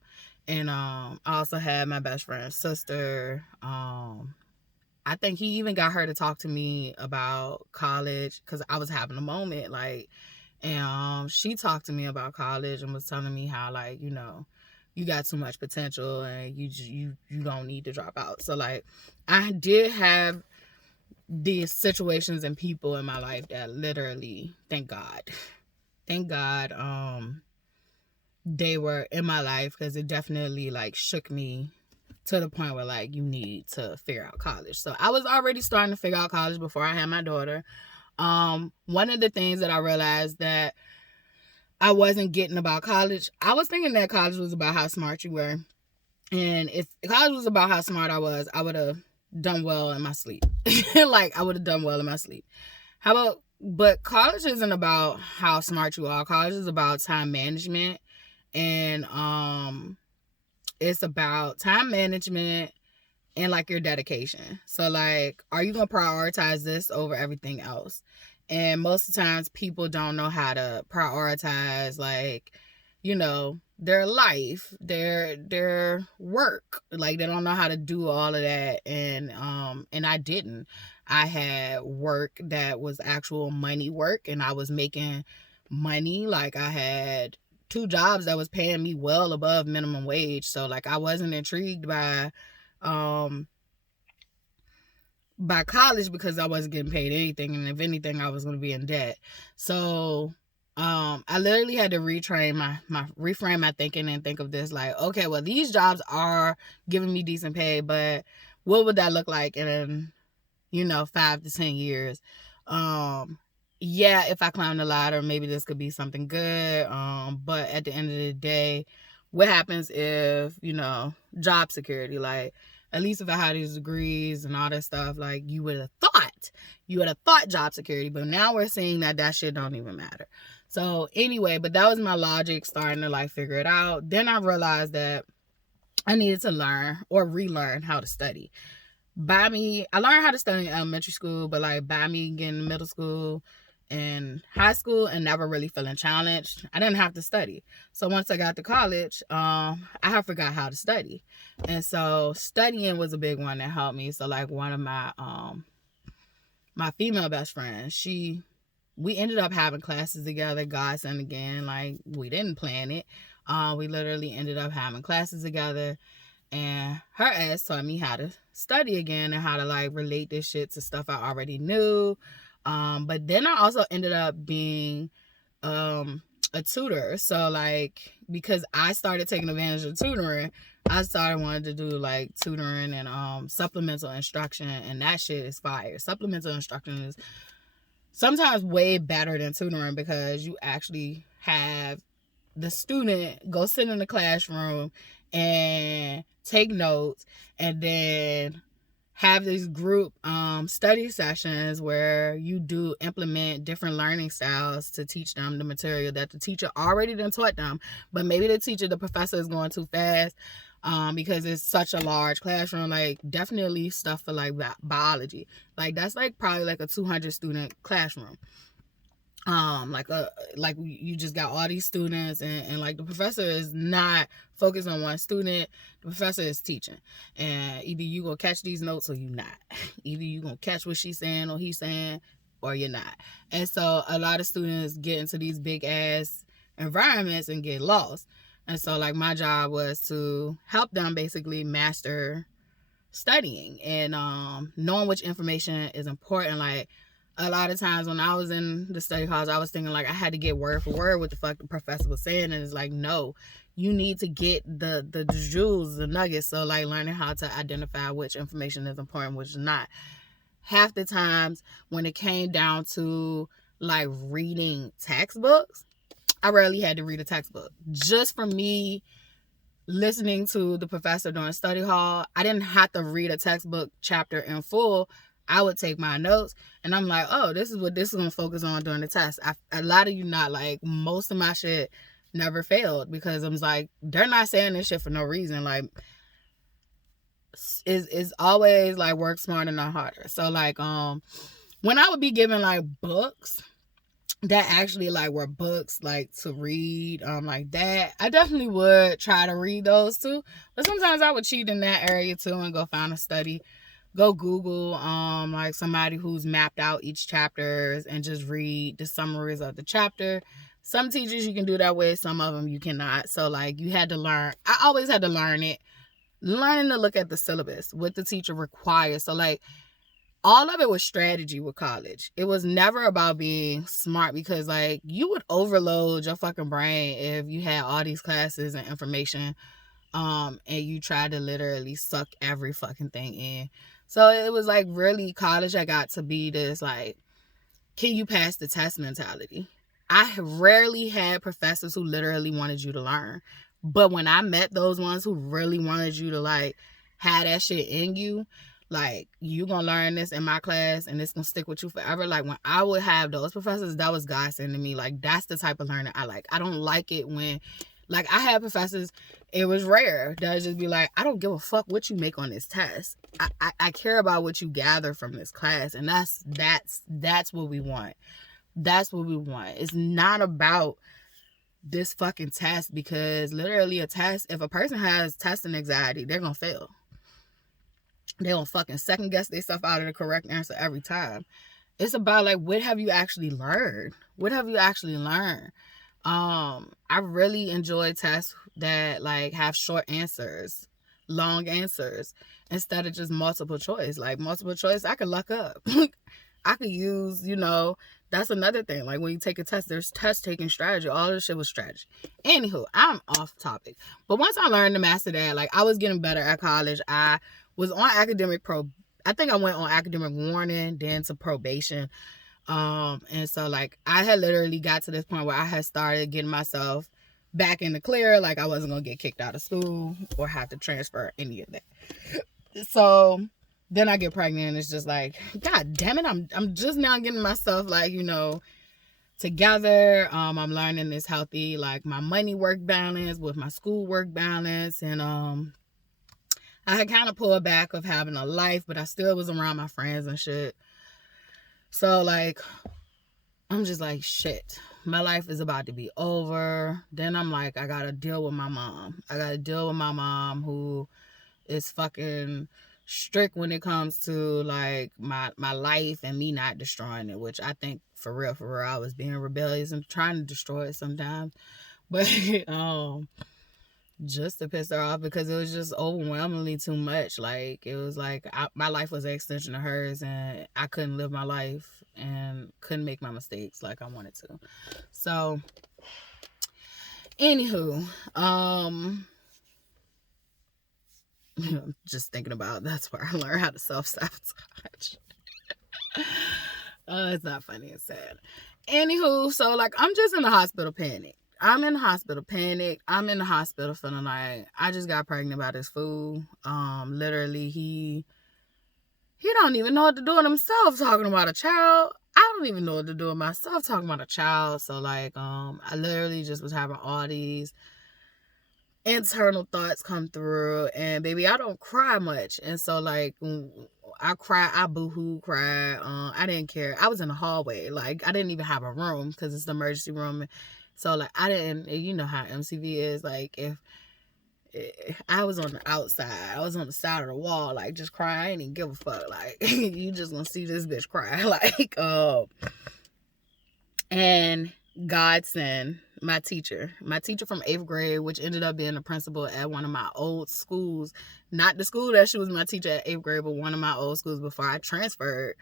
And I also had my best friend's sister. I think he even got her to talk to me about college because I was having a moment, like, and she talked to me about college and was telling me how, like, you know, you got too much potential and you don't need to drop out. So like I did have these situations and people in my life that literally, thank God, they were in my life, because it definitely like shook me to the point where like you need to figure out college. So I was already starting to figure out college before I had my daughter. One of the things that I realized that I wasn't getting about college, I was thinking that college was about how smart you were. And if college was about how smart I was, I would have done well in my sleep. Like I would have done well in my sleep. But college isn't about how smart you are. College is about time management. And it's about time management and like your dedication. So like, are you gonna prioritize this over everything else? And most of the times people don't know how to prioritize, like, their life, their work. Like, they don't know how to do all of that. And I didn't. I had work that was actual money work, and I was making money. Like, I had 2 jobs that was paying me well above minimum wage. So, like, I wasn't intrigued by college because I wasn't getting paid anything, and if anything, I was going to be in debt. So I literally had to reframe my thinking and think of this like, okay, well, these jobs are giving me decent pay, but what would that look like in 5 to 10 years? Yeah, if I climb the ladder, maybe this could be something good. But at the end of the day, what happens if, job security, like, at least if I had these degrees and all that stuff, like, you would have thought job security, but now we're seeing that shit don't even matter. So anyway, but that was my logic starting to like figure it out. Then I realized that I needed to learn or relearn how to study. I learned how to study in elementary school, but like by me getting to middle school and high school and never really feeling challenged, I didn't have to study. So once I got to college, I forgot how to study. And so studying was a big one that helped me. So like one of my my female best friends, we ended up having classes together, godsend again. Like, we didn't plan it. We literally ended up having classes together, and her ass taught me how to study again and how to like relate this shit to stuff I already knew. But then I also ended up being a tutor. So like, because I started taking advantage of tutoring, I started wanting to do like tutoring and supplemental instruction, and that shit is fire. Supplemental instruction is sometimes way better than tutoring because you actually have the student go sit in the classroom and take notes, and then have these group study sessions where you do implement different learning styles to teach them the material that the teacher already done taught them, but maybe the professor is going too fast because it's such a large classroom. Like, definitely stuff for like biology, like that's like probably like a 200 student classroom. Like you just got all these students, and like the professor is not focused on one student. The professor is teaching, and either you gonna catch these notes or you not. Either you gonna catch what she's saying or he's saying, or you're not. And so a lot of students get into these big ass environments and get lost. And so like my job was to help them basically master studying and knowing which information is important. Like, a lot of times when I was in the study halls, I was thinking like I had to get word for word what the fuck the professor was saying, and it's like, no, you need to get the jewels, the nuggets. So like learning how to identify which information is important, which is not. Half the times when it came down to like reading textbooks, I rarely had to read a textbook. Just for me listening to the professor during study hall, I didn't have to read a textbook chapter in full. I would take my notes, and I'm like, oh, this is what this is going to focus on during the test. A lot of you not, like, most of my shit never failed because I'm like, they're not saying this shit for no reason. Like, it's always, like, work smarter, not harder. So, like, when I would be given, like, books that actually, like, were books, like, to read, like that, I definitely would try to read those, too. But sometimes I would cheat in that area, too, and go find a study. Go Google like somebody who's mapped out each chapter and just read the summaries of the chapter. Some teachers you can do that with, some of them you cannot. So like you had to learn. I always had to learn it. Learning to look at the syllabus, what the teacher requires. So like all of it was strategy with college. It was never about being smart because like you would overload your fucking brain if you had all these classes and information and you tried to literally suck every fucking thing in. So it was like really college I got to be this like, can you pass the test mentality? I rarely had professors who literally wanted you to learn. But when I met those ones who really wanted you to like have that shit in you, like you gonna learn this in my class and it's gonna stick with you forever. Like when I would have those professors, that was godsend to me. Like that's the type of learning I like. I don't like it when like I had professors, it was rare. They'd just be like, I don't give a fuck what you make on this test. I care about what you gather from this class. And that's what we want. That's what we want. It's not about this fucking test, because literally a test, if a person has testing anxiety, they're gonna fail. They don't fucking second guess themselves out of the correct answer every time. It's about like, what have you actually learned? What have you actually learned? I really enjoy tests that like have short answers, long answers, instead of just multiple choice. Like multiple choice, I could luck up. I could use, that's another thing. Like when you take a test, there's test taking strategy. All this shit was strategy. Anywho, I'm off topic. But once I learned to master that, like I was getting better at college. I was on I think I went on academic warning, then to probation. And so like I had literally got to this point where I had started getting myself back in the clear. Like I wasn't gonna get kicked out of school or have to transfer any of that. So then I get pregnant and it's just like, God damn it, I'm just now getting myself like, together. I'm learning this healthy, like my money work balance with my school work balance. And I had kind of pulled back of having a life, but I still was around my friends and shit. So like I'm just like, shit, my life is about to be over. Then I'm like, I gotta deal with my mom. I gotta deal with my mom, who is fucking strict when it comes to like my life and me not destroying it, which I think for real I was being rebellious and trying to destroy it sometimes. But just to piss her off, because it was just overwhelmingly too much. Like it was like my life was an extension of hers, and I couldn't live my life and couldn't make my mistakes like I wanted to. So anywho, just thinking about, that's where I learned how to self-sabotage. It's not funny, it's sad. Anywho, so like I'm just in the hospital panic. I'm in the hospital feeling like I just got pregnant by this fool. Literally he don't even know what to do with himself talking about a child. I don't even know what to do with myself talking about a child. So like I literally just was having all these internal thoughts come through, and baby, I don't cry much. And so like I cried, I boo-hoo cried. I didn't care. I was in the hallway. Like I didn't even have a room because it's the emergency room. So like I didn't, you know how MCV is, like if I was on the outside, I was on the side of the wall, like just crying. I ain't even give a fuck. Like you just gonna see this bitch cry. Like and godsend, my teacher from 8th grade, which ended up being the principal at one of my old schools, not the school that she was my teacher at 8th grade, but one of my old schools before I transferred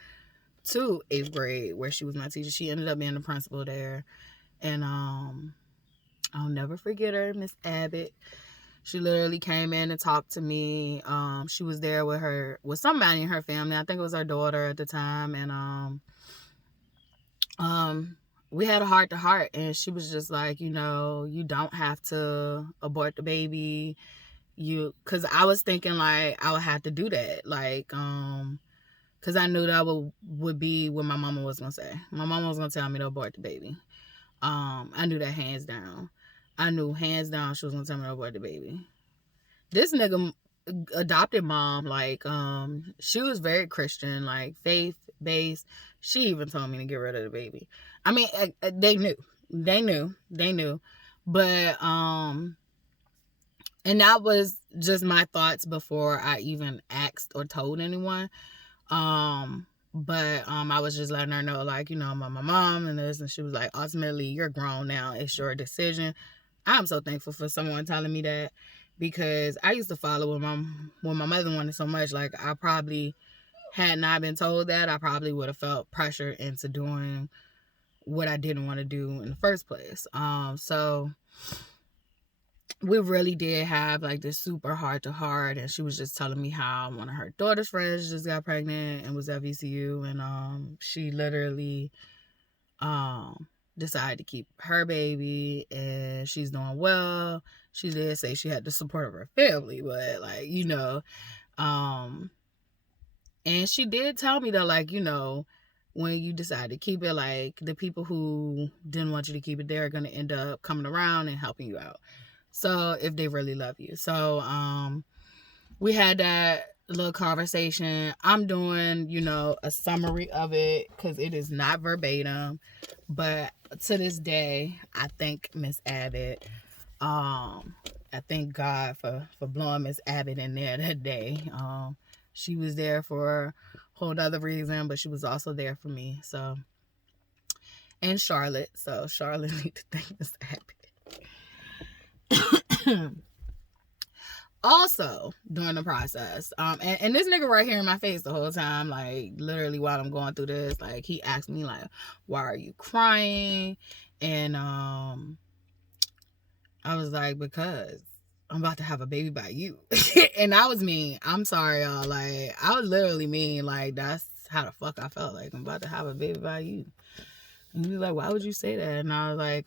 to 8th grade where she was my teacher. She ended up being the principal there. And I'll never forget her, Miss Abbott. She literally came in and talked to me. She was there with somebody in her family. I think it was her daughter at the time. And we had a heart-to-heart, and she was just like, you don't have to abort the baby. Because I was thinking like I would have to do that, like because I knew that would be what my mama was gonna say. My mama was gonna tell me to abort the baby. I knew that hands down. I knew hands down she was gonna tell me to abort the baby. This nigga adopted mom, like she was very Christian, like faith based. She even told me to get rid of the baby. I mean, they knew, but and that was just my thoughts before I even asked or told anyone. But I was just letting her know, like, I'm my mom and this, and she was like, ultimately you're grown now, it's your decision. I'm so thankful for someone telling me that, because I used to follow what my mother wanted so much. Like I probably had not been told that, I probably would have felt pressure into doing what I didn't want to do in the first place. So we really did have like this super heart-to-heart, and she was just telling me how one of her daughter's friends just got pregnant and was at VCU, and she literally decided to keep her baby, and she's doing well. She did say she had the support of her family, but like, and she did tell me that, like, when you decide to keep it, like the people who didn't want you to keep it, they're going to end up coming around and helping you out. So if they really love you. So we had that little conversation. I'm doing, a summary of it because it is not verbatim. But to this day, I thank Miss Abbott. I thank God for blowing Miss Abbott in there that day. She was there for a whole other reason, but she was also there for me. So, and Charlotte. So Charlotte need to thank Miss Abbott. Also, during the process, and this nigga right here in my face the whole time, like, literally while I'm going through this, like, he asked me, like, why are you crying? And, I was like, because I'm about to have a baby by you. And I was mean. I'm sorry, y'all. Like, I was literally mean. Like, that's how the fuck I felt. Like, I'm about to have a baby by you. And he was like, why would you say that? And I was like,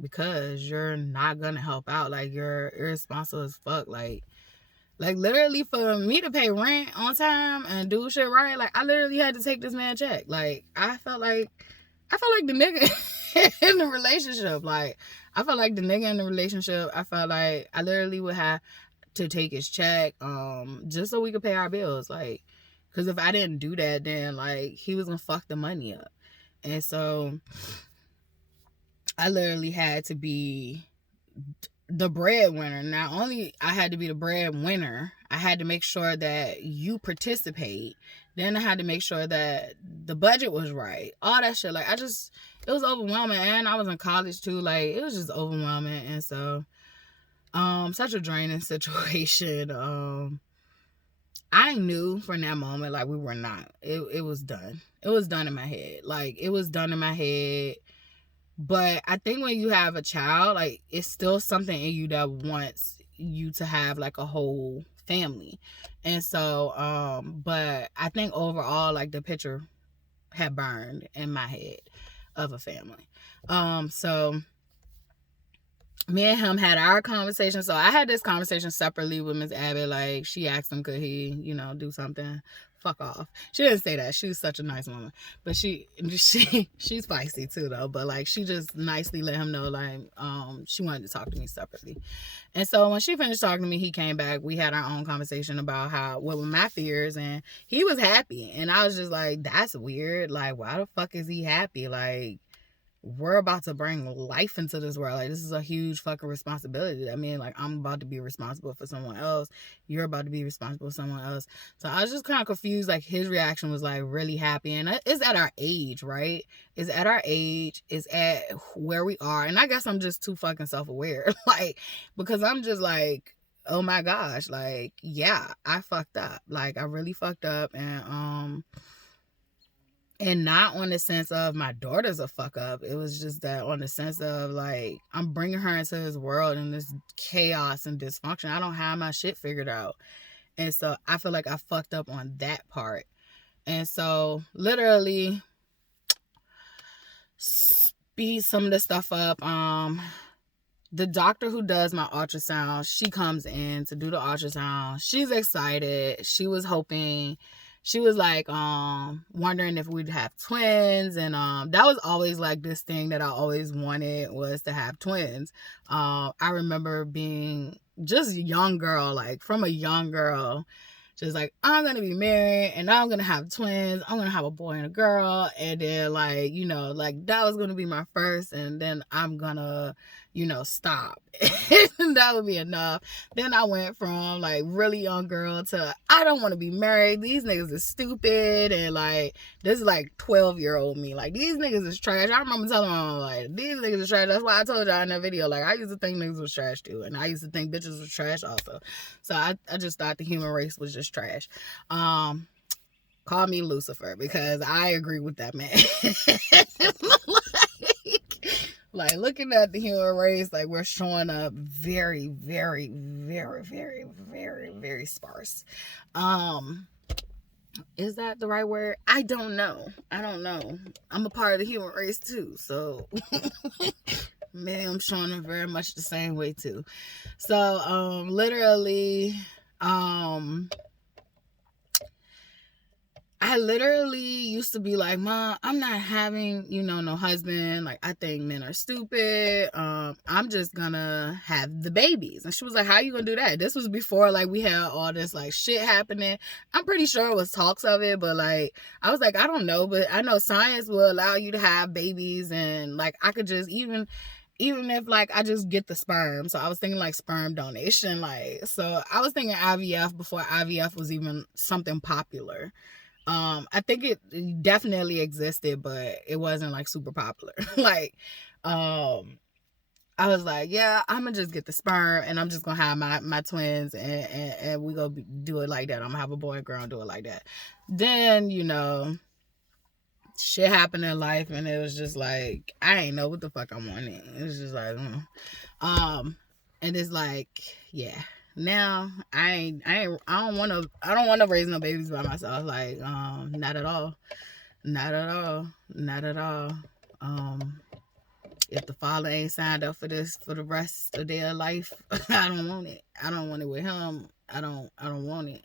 because you're not gonna help out. Like, you're irresponsible as fuck. Like literally for me to pay rent on time and do shit right, like, I literally had to take this man check. Like, I felt like the nigga in the relationship. Like, I felt like the nigga in the relationship. I felt like I literally would have to take his check, just so we could pay our bills. Like, because if I didn't do that, then, like, he was gonna fuck the money up. And so I literally had to be the breadwinner. Not only I had to be the breadwinner, I had to make sure that you participate. Then I had to make sure that the budget was right. All that shit. Like, it was overwhelming. And I was in college too. Like, it was just overwhelming. And so, such a draining situation. I knew from that moment, like, we were not. It was done. It was done in my head. Like, it was done in my head. But I think when you have a child, like, it's still something in you that wants you to have, like, a whole family. And so, but I think overall, like, the picture had burned in my head of a family. So me and him had our conversation. So I had this conversation separately with Miss Abbott. Like, she asked him, could he, do something? Fuck off. She didn't say that. She was such a nice woman. But she's spicy too, though. But, like, she just nicely let him know, like, she wanted to talk to me separately. And so when she finished talking to me, he came back. We had our own conversation about what were my fears, and he was happy. And I was just like, that's weird. Like, why the fuck is he happy? Like, we're about to bring life into this world. Like, this is a huge fucking responsibility. I mean, like, I'm about to be responsible for someone else. You're about to be responsible for someone else. So I was just kind of confused. Like, his reaction was, like, really happy. And it's at our age, right? It's at our age. It's at where we are. And I guess I'm just too fucking self-aware. Like, because I'm just like, oh my gosh. Like, yeah, I fucked up. Like, I really fucked up. And not on the sense of my daughter's a fuck up. It was just that on the sense of, like, I'm bringing her into this world and this chaos and dysfunction. I don't have my shit figured out. And so I feel like I fucked up on that part. And so literally speed some of the stuff up. The doctor who does my ultrasound, she comes in to do the ultrasound. She's excited. She was hoping... She was like, wondering if we'd have twins. And that was always like this thing that I always wanted, was to have twins. I remember being just a young girl, like, from a young girl, just like, I'm going to be married and I'm going to have twins. I'm going to have a boy and a girl. And then, like, like, that was going to be my first. And then I'm going to, stop. And that would be enough. Then I went from, like, really young girl to, I don't want to be married. These niggas is stupid. And, like, this is, like, 12-year-old me. Like, these niggas is trash. I remember telling my mom, like, these niggas is trash. That's why I told y'all in that video, like, I used to think niggas was trash too. And I used to think bitches was trash also. So I just thought the human race was just trash. Call me Lucifer, because I agree with that man. Like, looking at the human race, like, we're showing up very, very, very, very, very, very sparse. Is that the right word? I don't know. I'm a part of the human race too, so maybe I'm showing up very much the same way too. So, literally, I literally used to be like, Mom, I'm not having, no husband. Like, I think men are stupid. I'm just gonna have the babies. And she was like, how you gonna do that? This was before, like, we had all this, like, shit happening. I'm pretty sure it was talks of it, but, like, I was like, I don't know, but I know science will allow you to have babies, and, like, I could just even if, like, I just get the sperm. So I was thinking, like, sperm donation. Like, so I was thinking IVF before IVF was even something popular. I think it definitely existed, but it wasn't, like, super popular. Like, I was like, yeah, I'm gonna just get the sperm, and I'm just gonna have my twins, and we gonna do it like that. I'm gonna have a boy and girl and do it like that. Then, shit happened in life, and it was just like, I ain't know what the fuck I wanted. It was just like, and it's like, yeah. Now I don't want to raise no babies by myself. Like, not at all. If the father ain't signed up for this for the rest of their life, I don't want it. I don't want it with him. I don't want it.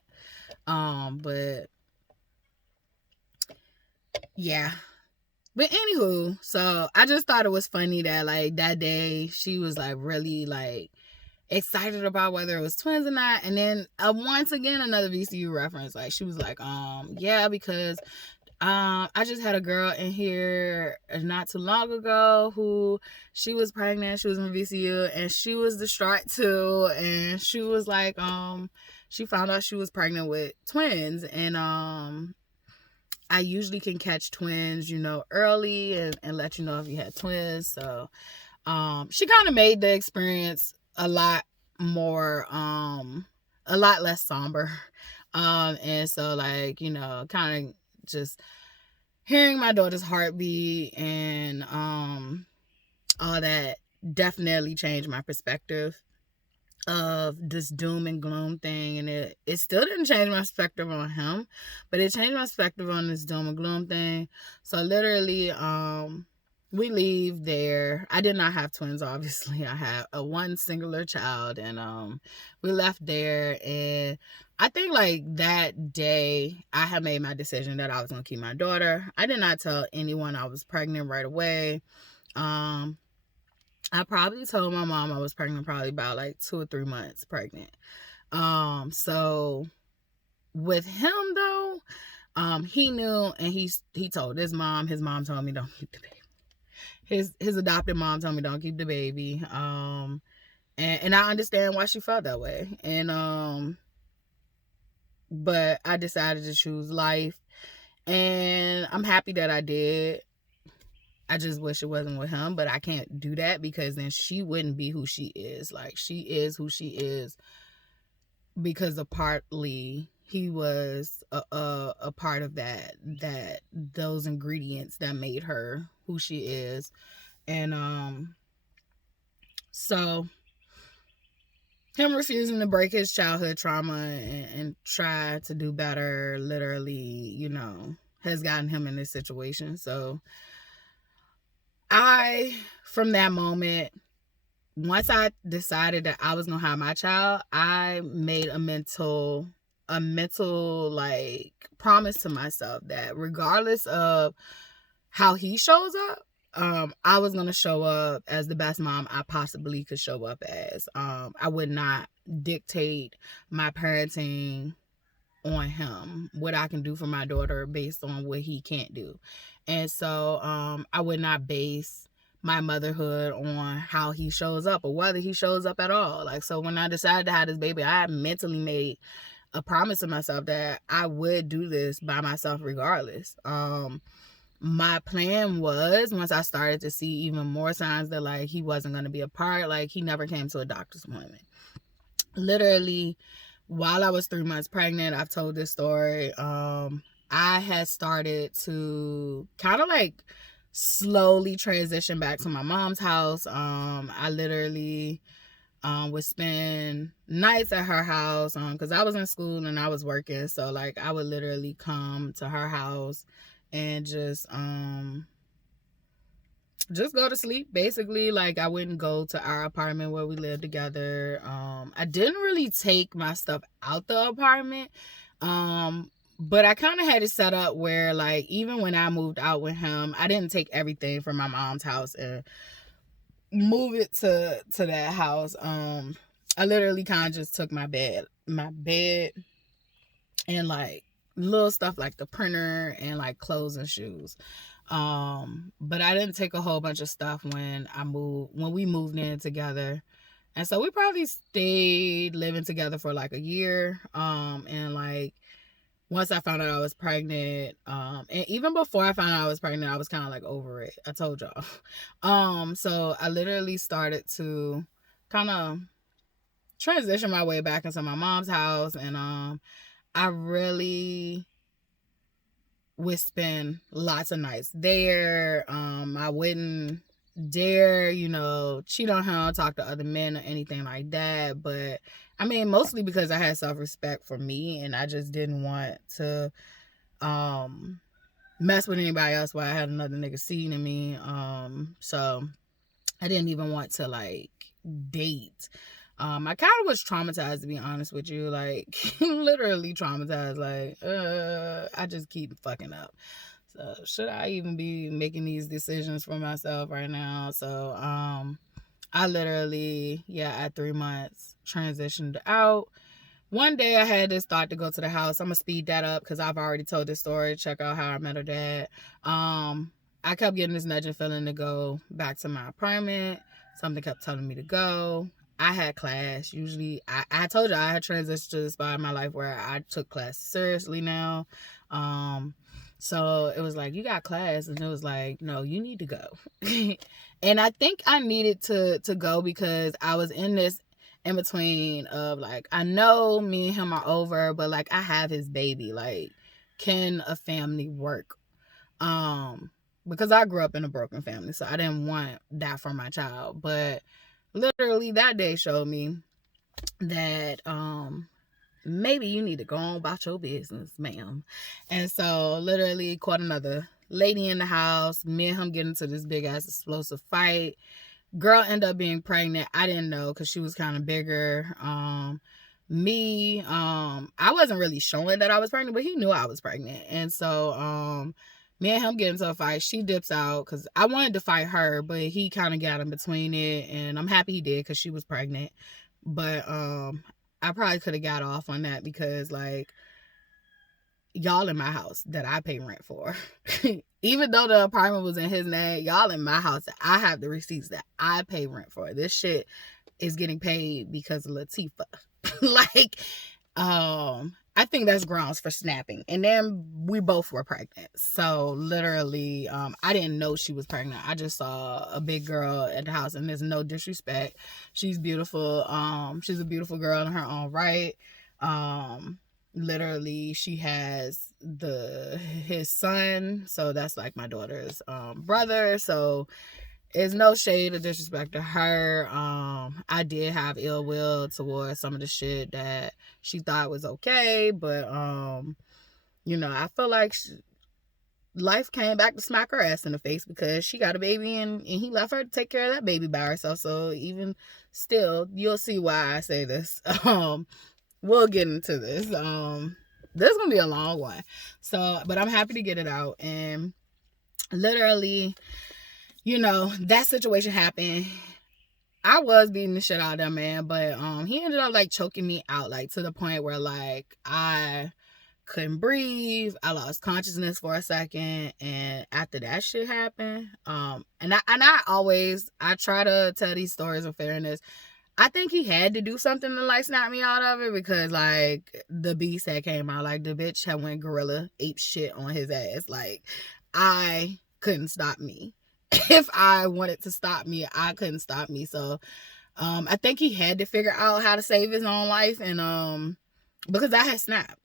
But yeah. But anywho, so I just thought it was funny that, like, that day she was, like, really, like, excited about whether it was twins or not. And then once again, another VCU reference. Like, she was like, yeah, because I just had a girl in here not too long ago who, she was pregnant, she was in VCU, and she was distraught too. And she was like, she found out she was pregnant with twins, and I usually can catch twins, early, and let you know if you had twins. So she kind of made the experience a lot more, a lot less somber. And so, like, kind of just hearing my daughter's heartbeat and all that definitely changed my perspective of this doom and gloom thing. And it still didn't change my perspective on him, but it changed my perspective on this doom and gloom thing. So literally, we leave there. I did not have twins, obviously. I had one singular child, and we left there. And I think, like, that day I had made my decision that I was gonna keep my daughter. I did not tell anyone I was pregnant right away. I probably told my mom I was pregnant probably about, like, 2 or 3 months pregnant. So with him though, he knew, and he told his mom. His mom told me, don't keep the baby. His adopted mom told me, don't keep the baby. And I understand why she felt that way. And but I decided to choose life, and I'm happy that I did. I just wish it wasn't with him, but I can't do that because then she wouldn't be who she is. Like, she is who she is because of partly he was a part of that those ingredients that made her who she is. And so him refusing to break his childhood trauma and try to do better literally, has gotten him in this situation. So from that moment, once I decided that I was gonna have my child, I made a mental like promise to myself that regardless of how he shows up, I was gonna show up as the best mom I possibly could show up as. I would not dictate my parenting on him, what I can do for my daughter based on what he can't do. And so I would not base my motherhood on how he shows up or whether he shows up at all. Like, so when I decided to have this baby, I mentally made a promise to myself that I would do this by myself regardless. My plan was, once I started to see even more signs that, like, he wasn't going to be a part, like, he never came to a doctor's appointment. Literally, while I was 3 months pregnant, I've told this story, I had started to kind of, like, slowly transition back to my mom's house. I literally would spend nights at her house because I was in school and I was working. So, like, I would literally come to her house and just go to sleep, basically. Like, I wouldn't go to our apartment where we lived together. I didn't really take my stuff out the apartment, But I kind of had it set up where, like, even when I moved out with him, I didn't take everything from my mom's house and move it to that house. I literally kind of just took my bed and like little stuff like the printer and like clothes and shoes. But I didn't take a whole bunch of stuff when we moved in together. And so we probably stayed living together for like a year. And like once I found out I was pregnant, and even before I found out I was pregnant, I was kind of like over it. I told y'all. So I literally started to kind of transition my way back into my mom's house, and I really would spend lots of nights there. I wouldn't dare, cheat on him, talk to other men or anything like that. But I mean, mostly because I had self-respect for me, and I just didn't want to mess with anybody else while I had another nigga seeing me. So I didn't even want to like date. I kind of was traumatized, to be honest with you, like literally traumatized. Like, I just keep fucking up. So should I even be making these decisions for myself right now? So, I literally, at 3 months transitioned out. One day I had this thought to go to the house. I'm gonna speed that up because I've already told this story. Check out how I met her dad. I kept getting this nudging feeling to go back to my apartment. Something kept telling me to go. I had class. Usually, I told you I had transitioned to the spot in my life where I took class seriously now. So it was like, you got class. And it was like, no, you need to go. And I think I needed to go because I was in this in between of like, I know me and him are over, but like I have his baby. Like, can a family work? Because I grew up in a broken family, so I didn't want that for my child. But literally that day showed me that maybe you need to go on about your business, ma'am. And so literally caught another lady in the house. Me and him get into this big ass explosive fight. Girl ended up being pregnant. I didn't know because she was kind of bigger. I wasn't really showing that I was pregnant, but he knew I was pregnant. And so me and him get into a fight. She dips out because I wanted to fight her, but he kind of got in between it, and I'm happy he did because she was pregnant. But I probably could have got off on that because like y'all in my house that I pay rent for. Even though the apartment was in his name, y'all in my house, I have the receipts that I pay rent for. This shit is getting paid because of Latifah. Like, I think that's grounds for snapping. And then we both were pregnant. So literally, I didn't know she was pregnant. I just saw a big girl at the house, and there's no disrespect. She's beautiful. She's a beautiful girl in her own right. Literally, she has his son, so that's like my daughter's brother. So it's no shade or disrespect to her. I did have ill will towards some of the shit that she thought was okay, but I feel like life came back to smack her ass in the face because she got a baby, and he left her to take care of that baby by herself. So even still, you'll see why I say this. We'll get into this. This is gonna be a long one. So, but I'm happy to get it out. And literally, that situation happened. I was beating the shit out of that man, but he ended up like choking me out, like to the point where like I couldn't breathe. I lost consciousness for a second, and after that shit happened, and I try to tell these stories in fairness. I think he had to do something to like snap me out of it because like the beast had came out, like the bitch had went gorilla ape shit on his ass. Like I couldn't stop me. If I wanted to stop me, I couldn't stop me. So I think he had to figure out how to save his own life, and because I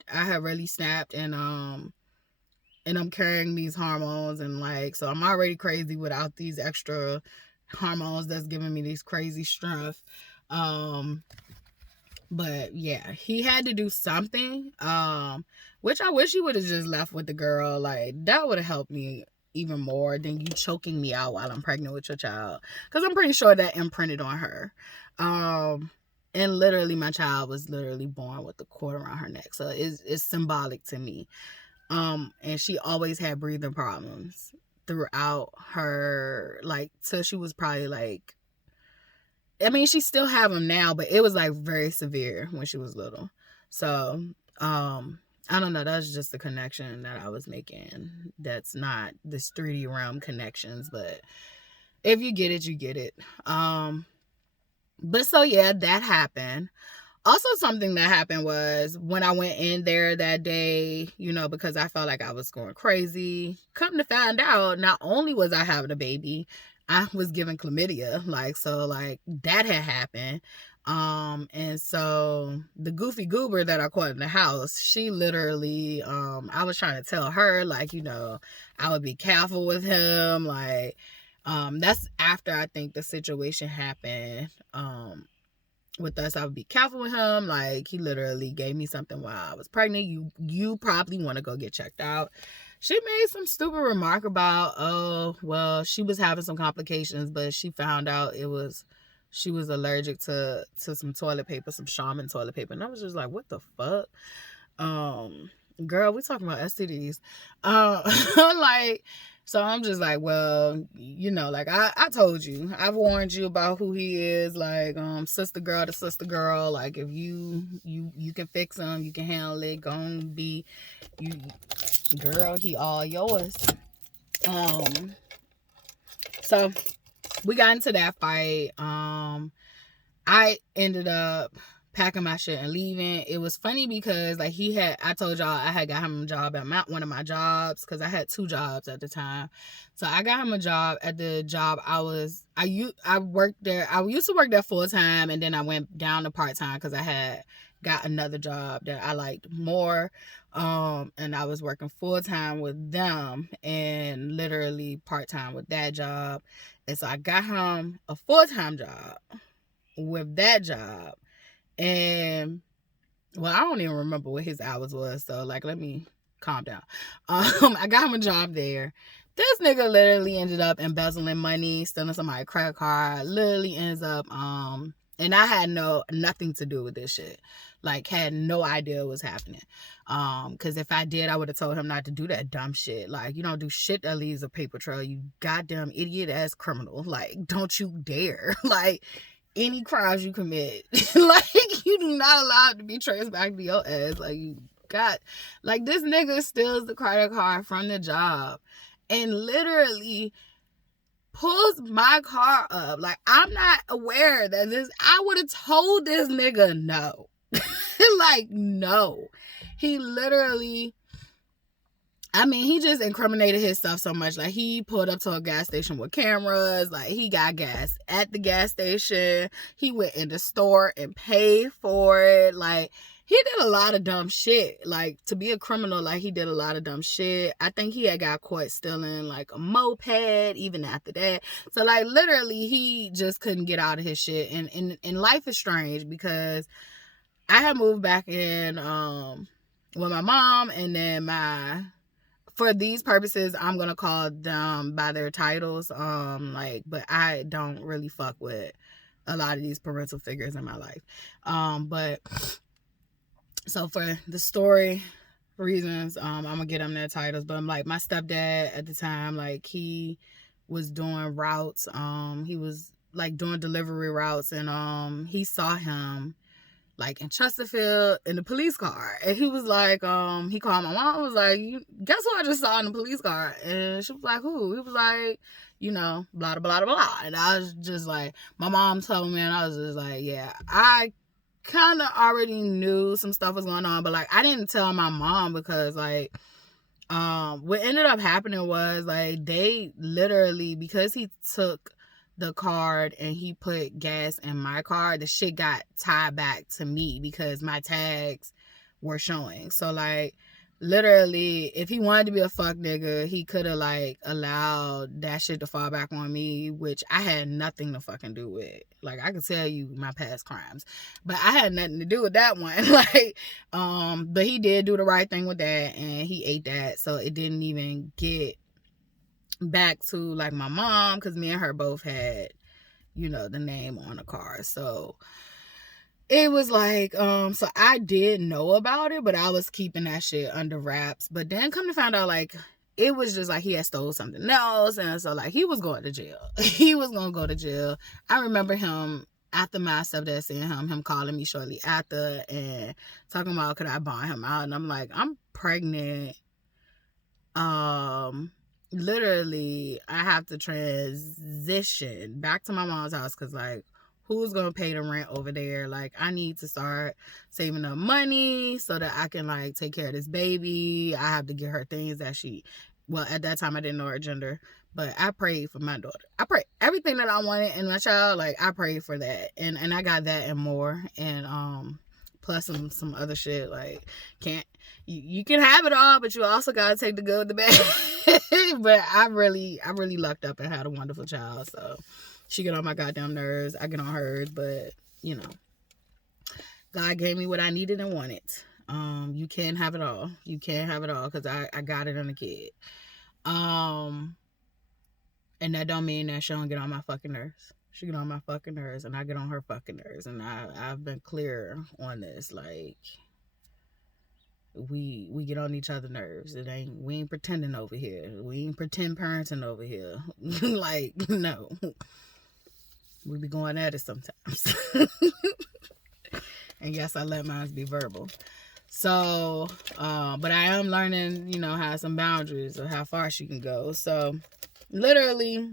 had really snapped, and I'm carrying these hormones, and like so I'm already crazy without these extra hormones that's giving me these crazy strength. But yeah, he had to do something, which I wish he would have just left with the girl. Like that would have helped me even more than you choking me out while I'm pregnant with your child, because I'm pretty sure that imprinted on her. And literally my child was literally born with the cord around her neck. So it's symbolic to me. And she always had breathing problems throughout her, like, till she was probably like, I mean, she still have them now, but it was like very severe when she was little. So, I don't know. That's just the connection that I was making. That's not this 3D realm connections, but if you get it, you get it. But so yeah, that happened. Also, something that happened was when I went in there that day, you know, because I felt like I was going crazy. Come to find out, not only was I having a baby, I was given chlamydia. Like, so like that had happened. And so the goofy goober that I caught in the house, she literally, I was trying to tell her, like, you know, I would be careful with him. Like, that's after I think the situation happened. With us, I would be careful with him. Like, he literally gave me something while I was pregnant. You probably want to go get checked out. She made some stupid remark about, oh, well, she was having some complications, but she found out she was allergic to some toilet paper, some shaman toilet paper. And I was just like, what the fuck? Girl, we talking about STDs. Like, so I'm just like, well, you know, like I told you, I've warned you about who he is. Like, sister girl to sister girl. Like, if you can fix him, you can handle it. Gonna be you, girl. He all yours. So we got into that fight. I ended up packing my shit and leaving. It was funny because like I told y'all I had got him a job at one of my jobs, because I had 2 jobs at the time. So I got him a job at the job I worked there. I used to work there full time, and then I went down to part time because I had got another job that I liked more. And I was working full time with them and literally part time with that job. And so I got him a full time job with that job. And well, I don't even remember what his hours was, so like, let me calm down. I got him a job there. This nigga literally ended up embezzling money, stealing somebody's credit card. Literally ends up and I had nothing to do with this shit. Like, had no idea what was happening. Because if I did, I would have told him not to do that dumb shit. Like, you don't do shit that leaves a paper trail, you goddamn idiot ass criminal. Like, don't you dare. Like, any crimes you commit, like, you do not allow it to be traced back to your ass. Like, you got, like, this nigga steals the credit card from the job and literally pulls my car up. Like, I'm not aware that I would have told this nigga no. Like, no. He literally, I mean, he just incriminated himself so much. Like, he pulled up to a gas station with cameras. Like, he got gas at the gas station. He went in the store and paid for it. Like, he did a lot of dumb shit. Like, to be a criminal, like, he did a lot of dumb shit. I think he had got caught stealing, like, a moped even after that. So, like, literally, he just couldn't get out of his shit. And life is strange because I had moved back in with my mom, and then for these purposes, I'm gonna call them by their titles. But I don't really fuck with a lot of these parental figures in my life. But so for the story reasons, I'm gonna get them their titles. But I'm like, my stepdad at the time, like, he was doing routes. He was like doing delivery routes, and he saw him like in Chesterfield in the police car, and he was like, he called my mom, was like, guess who I just saw in the police car? And she was like, who? He was like, you know, blah blah blah blah. And I was just like, my mom told me, and I was just like, yeah, I kind of already knew some stuff was going on, but like, I didn't tell my mom because like, what ended up happening was like, they literally, because he took the card and he put gas in my car, the shit got tied back to me because my tags were showing. So like, literally, if he wanted to be a fuck nigga, he could have like allowed that shit to fall back on me, which I had nothing to fucking do with. Like, I could tell you my past crimes, but I had nothing to do with that one. Like, but he did do the right thing with that, and he ate that, so it didn't even get back to like my mom, because me and her both had, you know, the name on the car. So it was like, so I did know about it, but I was keeping that shit under wraps. But then come to find out, like, it was just like he had stole something else. And so, like, he was going to jail. He was going to go to jail. I remember him, after my stepdad seeing him calling me shortly after and talking about, could I bond him out? And I'm like, I'm pregnant. Literally, I have to transition back to my mom's house because, like, who's gonna pay the rent over there? Like, I need to start saving up money so that I can, like, take care of this baby. I have to get her things that well, at that time I didn't know her gender, but I prayed for my daughter. I prayed everything that I wanted in my child. Like, I prayed for that, and I got that and more, and plus some other shit. Like, you can have it all, but you also gotta take the good with the bad. But I really lucked up and had a wonderful child. So she get on my goddamn nerves. I get on hers, but you know, God gave me what I needed and wanted. You can't have it all. You can't have it all because I got it in a kid. And that don't mean that she don't get on my fucking nerves. She get on my fucking nerves, and I get on her fucking nerves. And I've been clear on this. Like, we get on each other's nerves. We ain't pretending over here. We ain't pretend parenting over here. Like, no. We be going at it sometimes. And yes, I let mine be verbal. So, but I am learning, you know, how some boundaries of how far she can go. So, literally,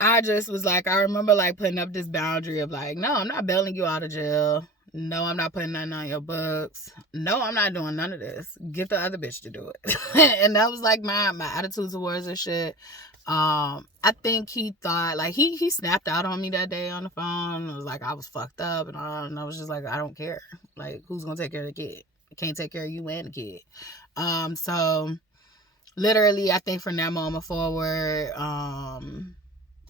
I just was like, I remember, like, putting up this boundary of, like, no, I'm not bailing you out of jail. No, I'm not putting nothing on your books. No, I'm not doing none of this. Get the other bitch to do it. And that was, like, my attitude towards this shit. I think he thought, like, he snapped out on me that day on the phone. It was like I was fucked up and all, and I was just like, I don't care. Like, who's gonna take care of the kid? I can't take care of you and the kid. So literally, I think from that moment forward,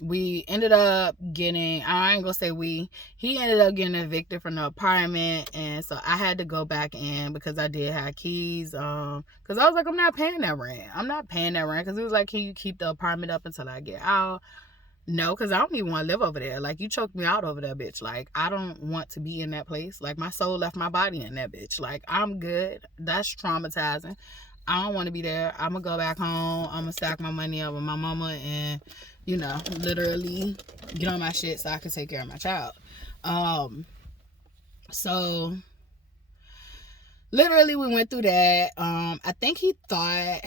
we ended up getting, I ain't gonna say he ended up getting evicted from the apartment, and so I had to go back in because I did have keys, because I was like, I'm not paying that rent, because it was like, can you keep the apartment up until I get out? No, because I don't even want to live over there. Like, you choked me out over there, bitch. Like, I don't want to be in that place. Like, my soul left my body in that bitch. Like, I'm good. That's traumatizing. I don't want to be there. I'm gonna go back home. I'm gonna stack my money up with my mama and, you know, literally get on my shit so I can take care of my child. So literally we went through that. I think he thought,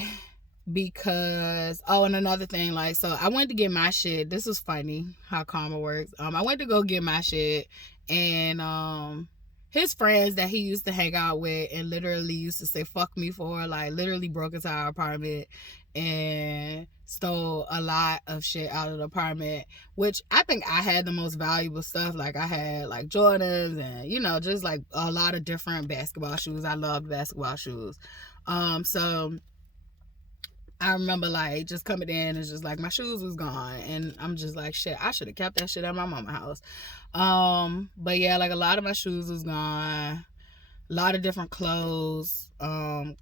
because, and another thing, like, so I went to get my shit. This was funny how karma works. I went to go get my shit, and his friends that he used to hang out with and literally used to say fuck me for, like, literally broke into our apartment and stole a lot of shit out of the apartment, which I think I had the most valuable stuff. Like, I had, like, Jordans and, you know, just, like, a lot of different basketball shoes. I loved basketball shoes. So I remember, like, just coming in and just, like, my shoes was gone. And I'm just like, shit, I should have kept that shit at my mama's house. But yeah, like, a lot of my shoes was gone. A lot of different clothes,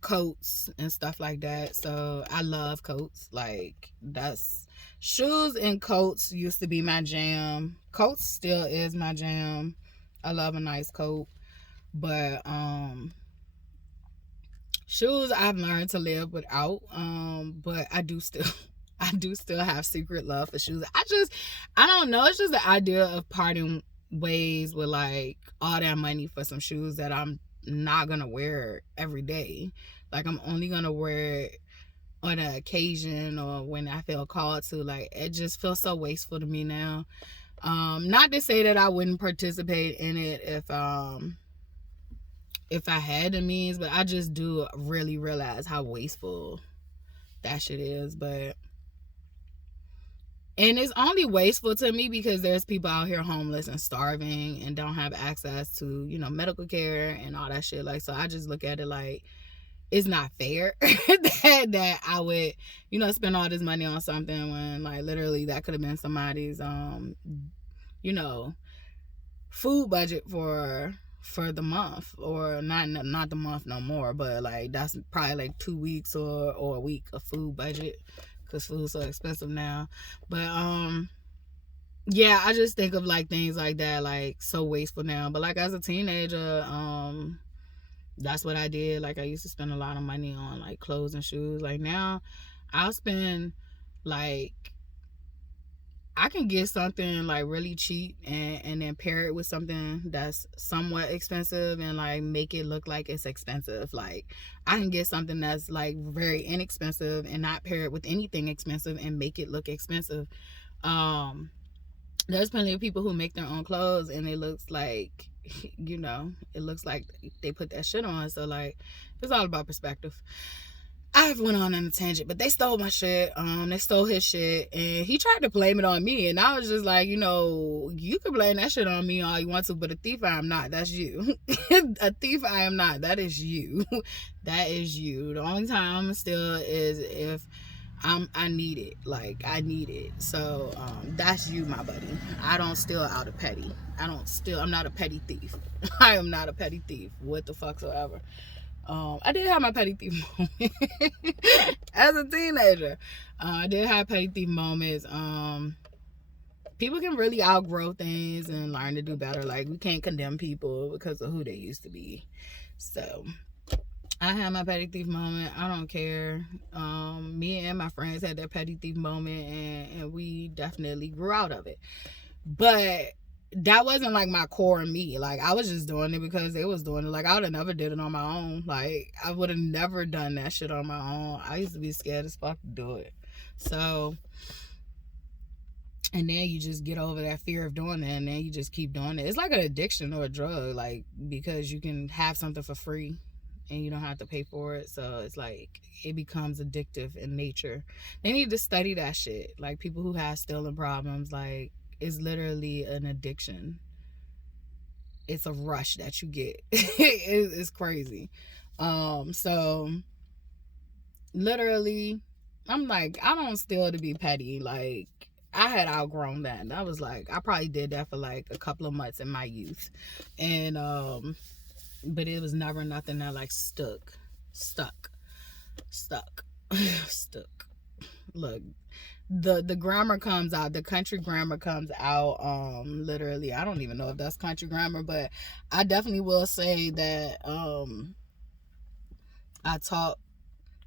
coats and stuff like that. So I love coats. Like, that's, shoes and coats used to be my jam. Coats still is my jam. I love a nice coat. But, shoes I've learned to live without, but I do still have secret love for shoes. I don't know, it's just the idea of parting ways with, like, all that money for some shoes that I'm not gonna wear every day. Like, I'm only gonna wear it on an occasion or when I feel called to. Like, it just feels so wasteful to me now. Not to say that I wouldn't participate in it if I had the means, but I just do really realize how wasteful that shit is. And it's only wasteful to me because there's people out here homeless and starving and don't have access to, you know, medical care and all that shit. Like, so I just look at it like, it's not fair that I would, you know, spend all this money on something when, like, literally that could have been somebody's, you know, food budget for the month, or not the month no more, but, like, that's probably like 2 weeks or a week of food budget, because food's so expensive now. But yeah, I just think of like things like that, like so wasteful now. But like as a teenager, that's what I did. Like I used to spend a lot of money on like clothes and shoes. Like now I'll spend like, I can get something like really cheap and then pair it with something that's somewhat expensive and like make it look like it's expensive. Like I can get something that's like very inexpensive and not pair it with anything expensive and make it look expensive. Um there's plenty of people who make their own clothes and it looks like, it looks like they put that shit on. So like it's all about perspective. I went on a tangent, but they stole my shit. They stole his shit, and he tried to blame it on me. And I was just like, you can blame that shit on me all you want to, but a thief I am not. That's you. A thief I am not. That is you. That is you. The only time I'm still is if I need it. Like I need it. So that's you, my buddy. I don't steal out of petty. I'm not a petty thief. I am not a petty thief. What the fuck so ever. I did have my petty thief moment as a teenager. I did have petty thief moments. People can really outgrow things and learn to do better. Like we can't condemn people because of who they used to be. So I had my petty thief moment. I don't care. Me and my friends had that petty thief moment, and we definitely grew out of it. But that wasn't like my core me. Like I was just doing it because they was doing it. Like I would have never did it on my own. Like I would have never done that shit on my own. I used to be scared as fuck to do it. So, and then you just get over that fear of doing it, and then you just keep doing it. It's like an addiction or a drug, like because you can have something for free and you don't have to pay for it. So it's like it becomes addictive in nature. They need to study that shit. Like people who have stealing problems, like it's literally an addiction. It's a rush that you get. It's crazy. So literally, I'm like, I don't steal to be petty. Like I had outgrown that. And I was like, I probably did that for like a couple of months in my youth. And but it was never nothing that like stuck. Look, the grammar comes out, the country grammar comes out literally. I don't even know if that's country grammar, but I definitely will say that I talk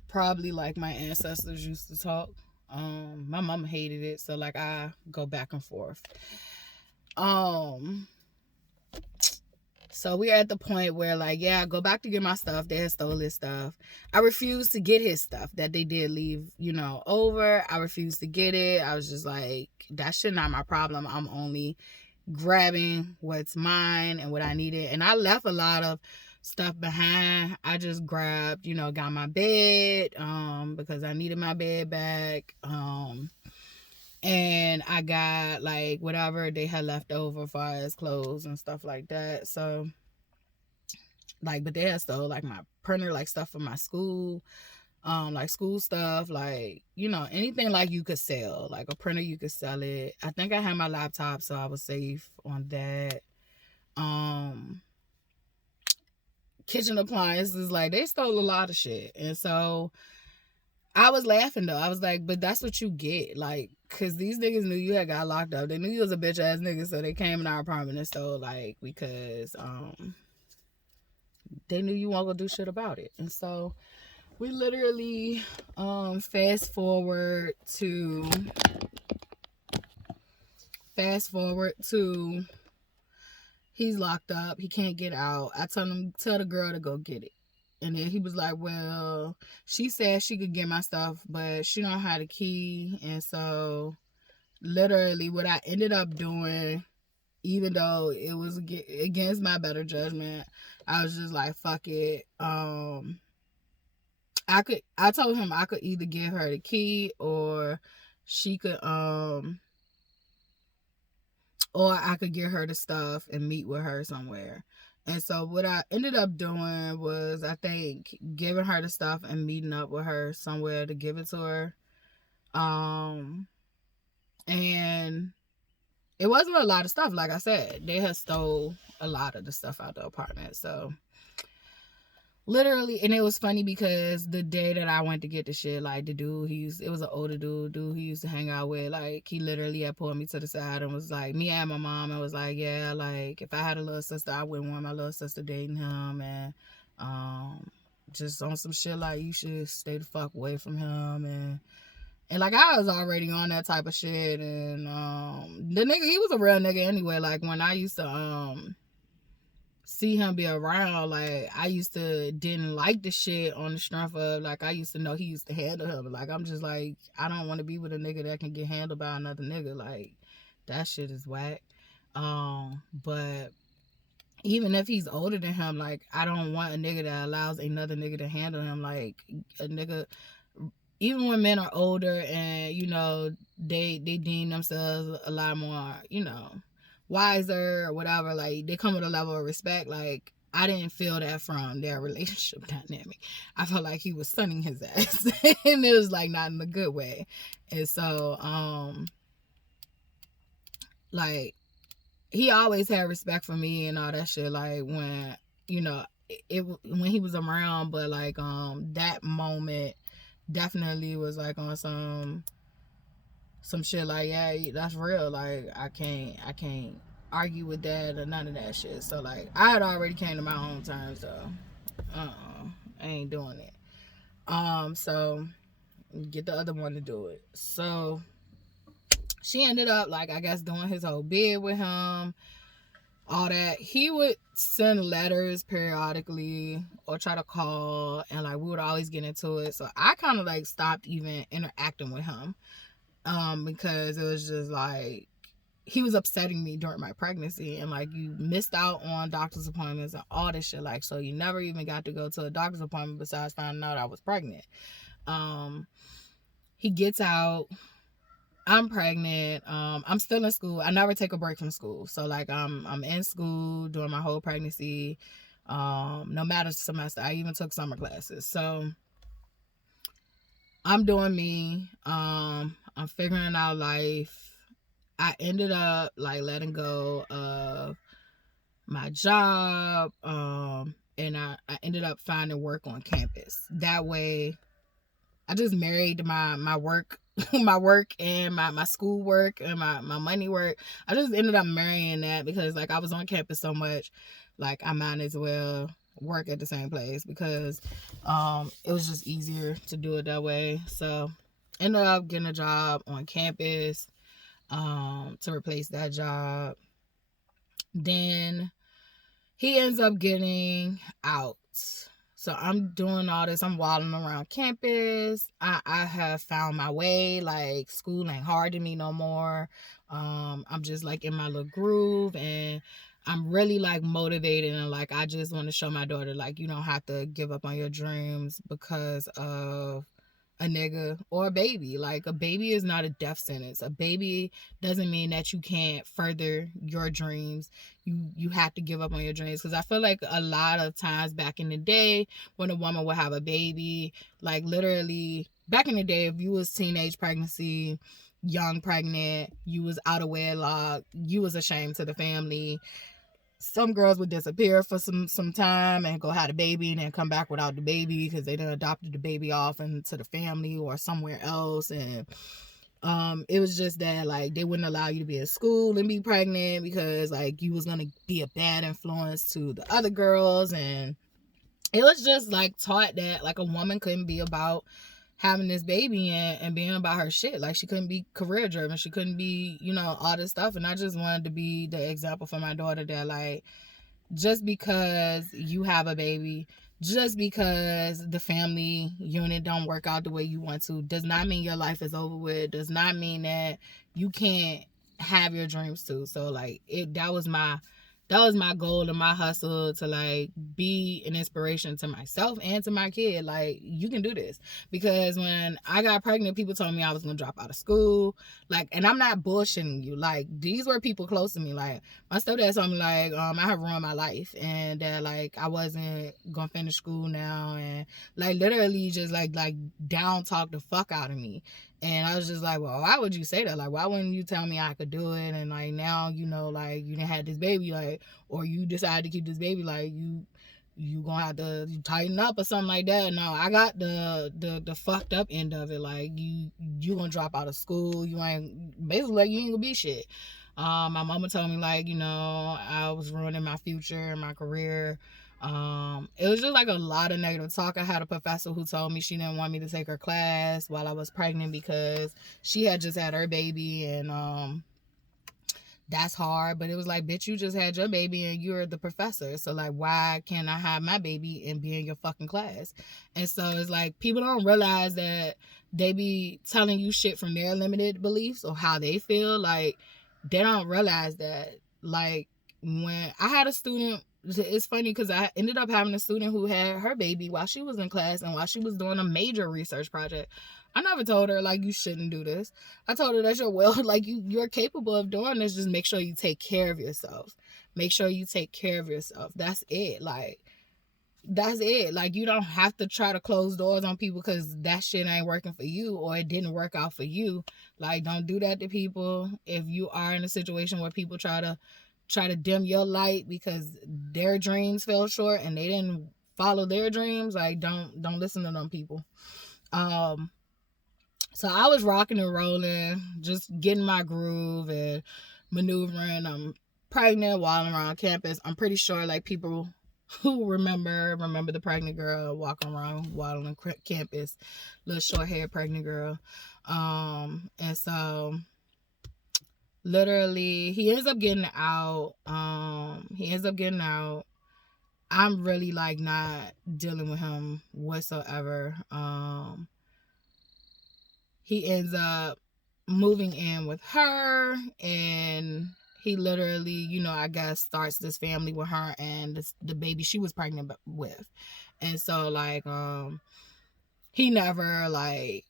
probably like my ancestors used to talk. My mama hated it, so like I go back and forth. So we're at the point where like, yeah, I go back to get my stuff. They had stole his stuff. I refused to get his stuff that they did leave, over. I refused to get it. I was just like, that shit not my problem. I'm only grabbing what's mine and what I needed. And I left a lot of stuff behind. I just grabbed, got my bed, because I needed my bed back. And I got like whatever they had left over as far as clothes and stuff like that. So like, but they had stole like my printer, like stuff for my school, like school stuff, like, anything like you could sell, like a printer, you could sell it. I think I had my laptop, so I was safe on that. Kitchen appliances, like they stole a lot of shit. And so I was laughing though. I was like, but that's what you get. Like, cause these niggas knew you had got locked up. They knew you was a bitch ass nigga, so they came in our apartment and stole, like, because they knew you weren't gonna do shit about it. And so we literally fast forward to he's locked up, he can't get out. I tell the girl to go get it. And then he was like, well, she said she could get my stuff, but she don't have the key. And so literally what I ended up doing, even though it was against my better judgment, I was just like, fuck it. I told him I could either give her the key or she could, or I could get her the stuff and meet with her somewhere. And so what I ended up doing was, I think, giving her the stuff and meeting up with her somewhere to give it to her. And it wasn't a lot of stuff. Like I said, they had stole a lot of the stuff out of the apartment. So Literally, and it was funny because the day that I went to get the shit, like the dude, it was an older dude he used to hang out with, like he literally had pulled me to the side and was like, me and my mom, and was like, yeah, like if I had a little sister, I wouldn't want my little sister dating him, and just on some shit like you should stay the fuck away from him, and like I was already on that type of shit, and the nigga, he was a real nigga anyway. Like when I used to see him be around, like I used to didn't like the shit on the strength of, like, I used to know he used to handle her, but like I'm just like, I don't want to be with a nigga that can get handled by another nigga. Like that shit is whack. But even if he's older than him, like I don't want a nigga that allows another nigga to handle him. Like a nigga, even when men are older and you know they deem themselves a lot more, you know, wiser or whatever, like they come with a level of respect. Like I didn't feel that from their relationship dynamic. I felt like he was sunning his ass and it was like not in a good way. And so like he always had respect for me and all that shit, like when, you know, when he was around. But like that moment definitely was like on some shit like, yeah, that's real. Like I can't argue with that or none of that shit. So like I had already came to my own terms though. I ain't doing it. So get the other one to do it. So she ended up, like, I guess doing his whole bid with him, all that. He would send letters periodically or try to call, and like we would always get into it. So I kind of like stopped even interacting with him because it was just like he was upsetting me during my pregnancy, and like you missed out on doctor's appointments and all this shit, like, so you never even got to go to a doctor's appointment besides finding out I was pregnant. He gets out, I'm pregnant, I'm still in school. I never take a break from school, so like I'm in school during my whole pregnancy, no matter the semester. I even took summer classes, so I'm doing me. I'm figuring out life. I ended up like letting go of my job, and I ended up finding work on campus. That way I just married my work my work and my school work and my money work. I just ended up marrying that because like I was on campus so much, like I might as well work at the same place because it was just easier to do it that way. So ended up getting a job on campus to replace that job. Then he ends up getting out. So I'm doing all this. I'm wilding around campus. I have found my way. Like school ain't hard to me no more. I'm just like in my little groove, and I'm really like motivated, and like I just want to show my daughter like you don't have to give up on your dreams because of a nigga or a baby. Like a baby is not a death sentence. A baby doesn't mean that you can't further your dreams. You have to give up on your dreams, because I feel like a lot of times back in the day when a woman would have a baby, like literally back in the day, if you was teenage pregnancy, young pregnant, you was out of wedlock, you was a shame to the family. Some girls would disappear for some time and go have a baby and then come back without the baby because they done adopted the baby off into the family or somewhere else. And it was just that like they wouldn't allow you to be at school and be pregnant because like you was gonna be a bad influence to the other girls. And it was just like taught that like a woman couldn't be about having this baby and being about her shit. Like she couldn't be career driven, she couldn't be, you know, all this stuff. And I just wanted to be the example for my daughter that like just because you have a baby, just because the family unit don't work out the way you want to, does not mean your life is over with, does not mean that you can't have your dreams too. So like that was my goal and my hustle, to like be an inspiration to myself and to my kid. Like you can do this. Because when I got pregnant, people told me I was gonna drop out of school. Like, and I'm not bullshitting you. Like these were people close to me. Like my stepdad told me like I have ruined my life and that like I wasn't gonna finish school now, and like literally just like down talk the fuck out of me. And I was just like, well, why would you say that? Like, why wouldn't you tell me I could do it? And like now, you know, like you didn't have this baby, like, or you decided to keep this baby, like you you gonna have to tighten up or something like that. No, I got the fucked up end of it. Like, you gonna drop out of school. You ain't, basically, like, you ain't gonna be shit. My mama told me, like, I was ruining my future and my career. It was just like a lot of negative talk. I had a professor who told me she didn't want me to take her class while I was pregnant because she had just had her baby, and that's hard. But it was like, bitch, you just had your baby and you're the professor, so like, why can't I have my baby and be in your fucking class? And so it's like, people don't realize that they be telling you shit from their limited beliefs or how they feel. Like, they don't realize that, like, when I had a student, it's funny because I ended up having a student who had her baby while she was in class and while she was doing a major research project. I never told her, like, you shouldn't do this. I told her that like, you're capable of doing this. Just make sure you take care of yourself. Make sure you take care of yourself. That's it. Like, that's it. Like, you don't have to try to close doors on people because that shit ain't working for you or it didn't work out for you. Like, don't do that to people. If you are in a situation where people try to dim your light because their dreams fell short and they didn't follow their dreams, like, don't listen to them people. So I was rocking and rolling, just getting my groove and maneuvering. I'm pregnant while I'm around campus. I'm pretty sure, like, people who remember the pregnant girl walking around while on campus, little short haired pregnant girl. And so literally he ends up getting out. I'm really, like, not dealing with him whatsoever. He ends up moving in with her, and he literally, I guess, starts this family with her and the baby she was pregnant with. And so, like, he never, like,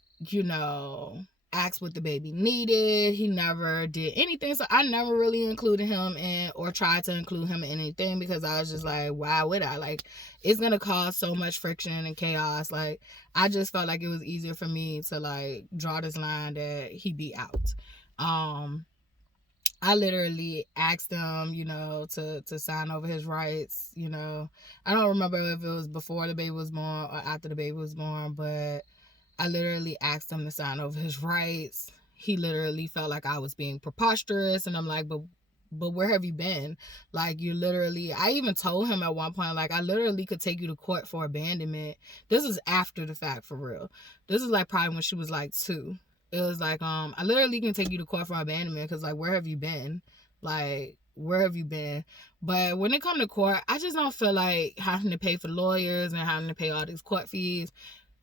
asked what the baby needed. He never did anything. So I never really included him in, or tried to include him in anything, because I was just like, why would I? Like, it's gonna cause so much friction and chaos. Like, I just felt like it was easier for me to, like, draw this line that he be out. I literally asked him, to sign over his rights. I don't remember if it was before the baby was born or after the baby was born, but I literally asked him to sign over his rights. He literally felt like I was being preposterous, and I'm like, but where have you been? Like, I even told him at one point, like, I literally could take you to court for abandonment. This is after the fact, for real. This is, like, probably when she was, like, 2. It was like, I literally can take you to court for abandonment, because, like, where have you been? Like, where have you been? But when it comes to court, I just don't feel like having to pay for lawyers and having to pay all these court fees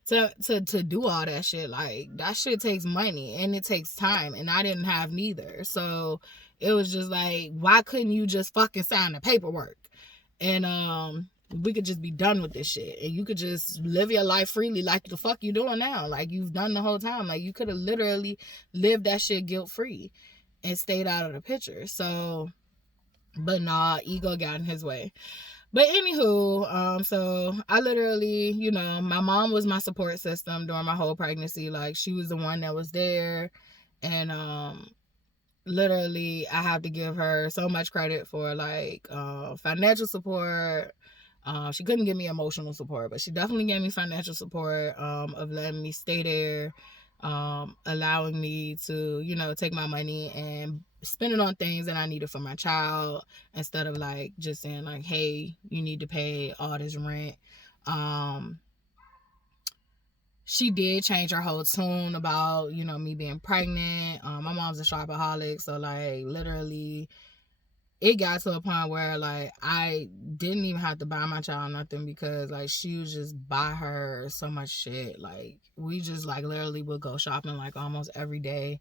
to do all that shit. Like, that shit takes money and it takes time, and I didn't have neither. So it was just like, why couldn't you just fucking sign the paperwork and we could just be done with this shit, and you could just live your life freely like the fuck you doing now, like you've done the whole time. Like, you could have literally lived that shit guilt free and stayed out of the picture. So, but nah, ego got in his way. But anywho, so I literally, my mom was my support system during my whole pregnancy. Like, she was the one that was there. And literally, I have to give her so much credit for, like, financial support. She couldn't give me emotional support, but she definitely gave me financial support, of letting me stay there, allowing me to, take my money and spend it on things that I needed for my child, instead of, like, just saying, like, hey, you need to pay all this rent. She did change her whole tune about, me being pregnant. My mom's a shopaholic, so, like, literally, it got to a point where, like, I didn't even have to buy my child nothing, because, like, she would just buy her so much shit. Like, we just, like, literally would go shopping, like, almost every day.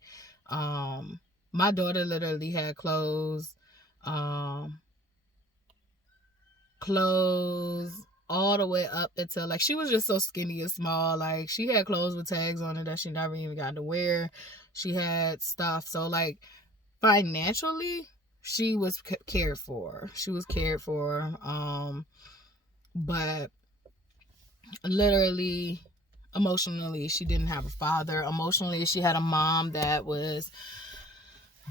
My daughter literally had clothes all the way up until, like, she was just so skinny and small. Like, she had clothes with tags on it that she never even got to wear. She had stuff. So, like, financially, she was cared for. But literally, emotionally, she didn't have a father. Emotionally, she had a mom that was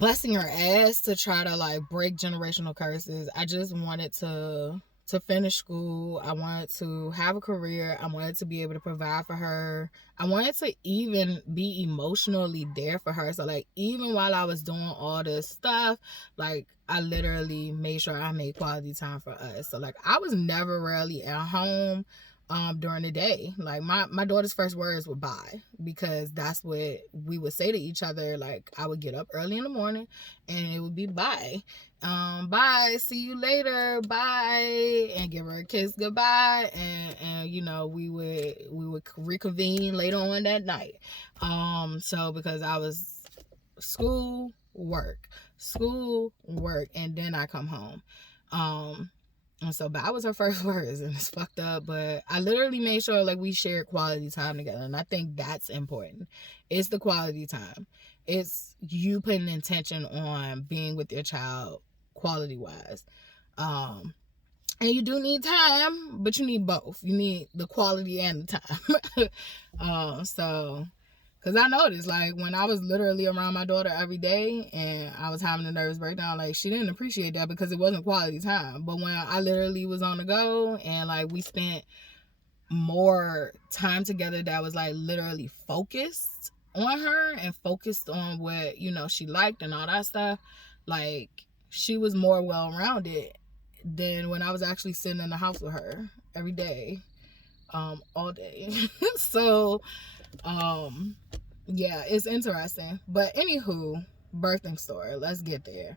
busting her ass to try to, like, break generational curses. I just wanted to to finish school. I wanted to have a career. I wanted to be able to provide for her. I wanted to even be emotionally there for her. So like, even while I was doing all this stuff, like, I literally made sure I made quality time for us. So like, I was never really at home during the day. Like, my daughter's first words were bye, because that's what we would say to each other. Like, I would get up early in the morning and it would be bye. Bye, see you later, bye, and give her a kiss goodbye, and you know, we would reconvene later on that night. So because I was school, work, and then I come home. And so that was her first words, and it's fucked up, but I literally made sure like we shared quality time together, and I think that's important. It's the quality time. It's you putting intention on being with your child quality wise. And you do need time, but you need both. You need the quality and the time. So because I noticed, like, when I was literally around my daughter every day and I was having a nervous breakdown, like, she didn't appreciate that because it wasn't quality time. But when I literally was on the go and, like, we spent more time together that was, like, literally focused on her and focused on what, you know, she liked and all that stuff, like, she was more well-rounded than when I was actually sitting in the house with her every day, all day. So, yeah, it's interesting. But anywho, birthing story, let's get there.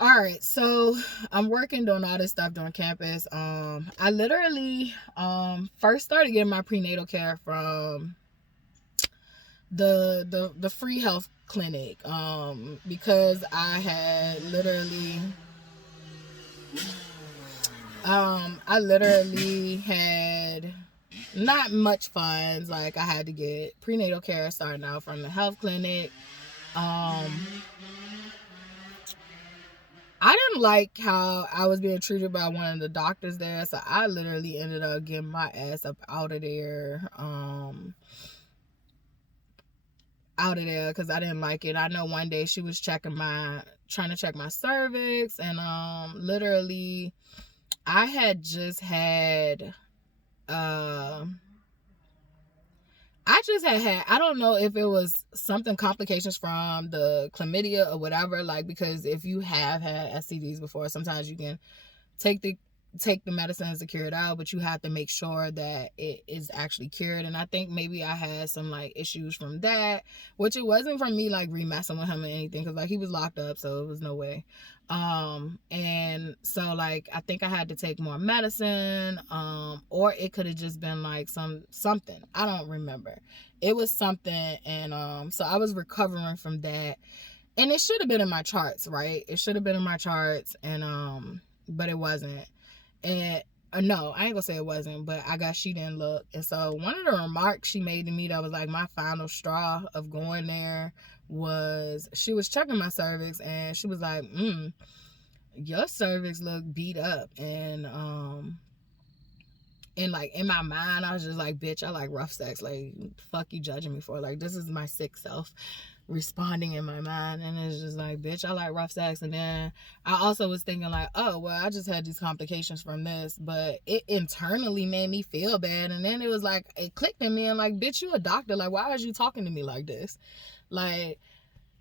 All right, so I'm working, doing all this stuff during campus. I literally first started getting my prenatal care from the free health clinic, because I had literally had not much funds. Like, I had to get prenatal care starting out from the health clinic. I didn't like how I was being treated by one of the doctors there, so I literally ended up getting my ass up out of there. Because I didn't like it. I know one day she was trying to check my cervix, and literally I had just had I don't know if it was something, complications from the chlamydia or whatever, like, because if you have had STDs before, sometimes you can take the medicines to cure it out, but you have to make sure that it is actually cured. And I think maybe I had some like issues from that, which it wasn't from me like remessing with him or anything, because like he was locked up, so it was no way. And so like I think I had to take more medicine, or it could have just been like something, I don't remember. It was something, and so I was recovering from that, and it should have been in my charts, right? It should have been in my charts, and but it wasn't. And no, I ain't gonna say it wasn't, but I guess she didn't look. And so one of the remarks she made to me that was like my final straw of going there was, she was checking my cervix and she was like, your cervix look beat up. And like in my mind I was just like, bitch, I like rough sex. Like, fuck you judging me for. Like, this is my sick self responding in my mind, and it's just like, bitch, I like rough sex. And then I also was thinking like, oh well, I just had these complications from this, but it internally made me feel bad. And then it was like, it clicked in me, and like, bitch, you a doctor, like, why are you talking to me like this? Like,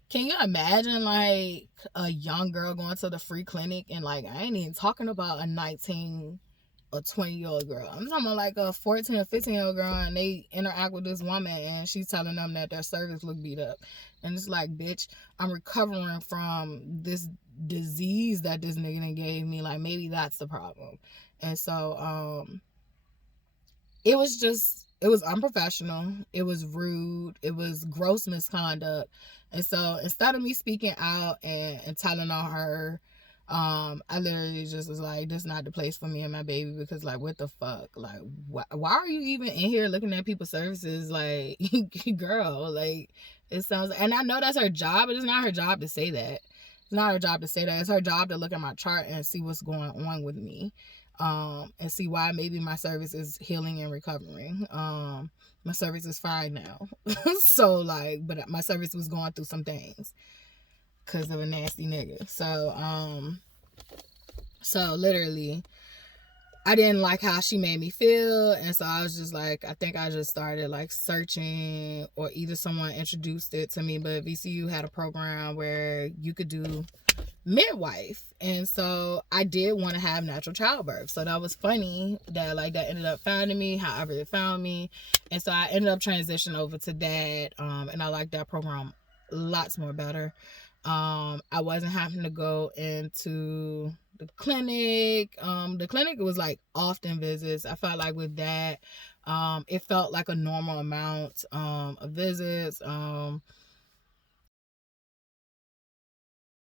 can you imagine like a young girl going to the free clinic, and like, I ain't even talking about a 19 or 20-year-old girl, I'm talking about like a 14 or 15-year-old girl, and they interact with this woman and she's telling them that their cervix look beat up. And it's like, bitch, I'm recovering from this disease that this nigga gave me. Like, maybe that's the problem. And so it was unprofessional, it was rude, it was gross misconduct. And so instead of me speaking out and telling on her, I literally just was like, this is not the place for me and my baby, because like, what the fuck? Like, why are you even in here looking at people's services? Like, girl, like, it sounds, and I know that's her job, but it's not her job to say that. It's not her job to say that. It's her job to look at my chart and see what's going on with me, and see why maybe my cervix is healing and recovering. My cervix is fine now. So like, but my cervix was going through some things because of a nasty nigga. So literally, I didn't like how she made me feel, and so I was just like, I think I just started like searching, or either someone introduced it to me, but VCU had a program where you could do midwife, and so I did want to have natural childbirth. So that was funny that like that ended up finding me however it found me, and so I ended up transitioning over to that, and I like that program lots more better. I wasn't having to go into the clinic. The clinic was like often visits. I felt like with that, it felt like a normal amount of visits.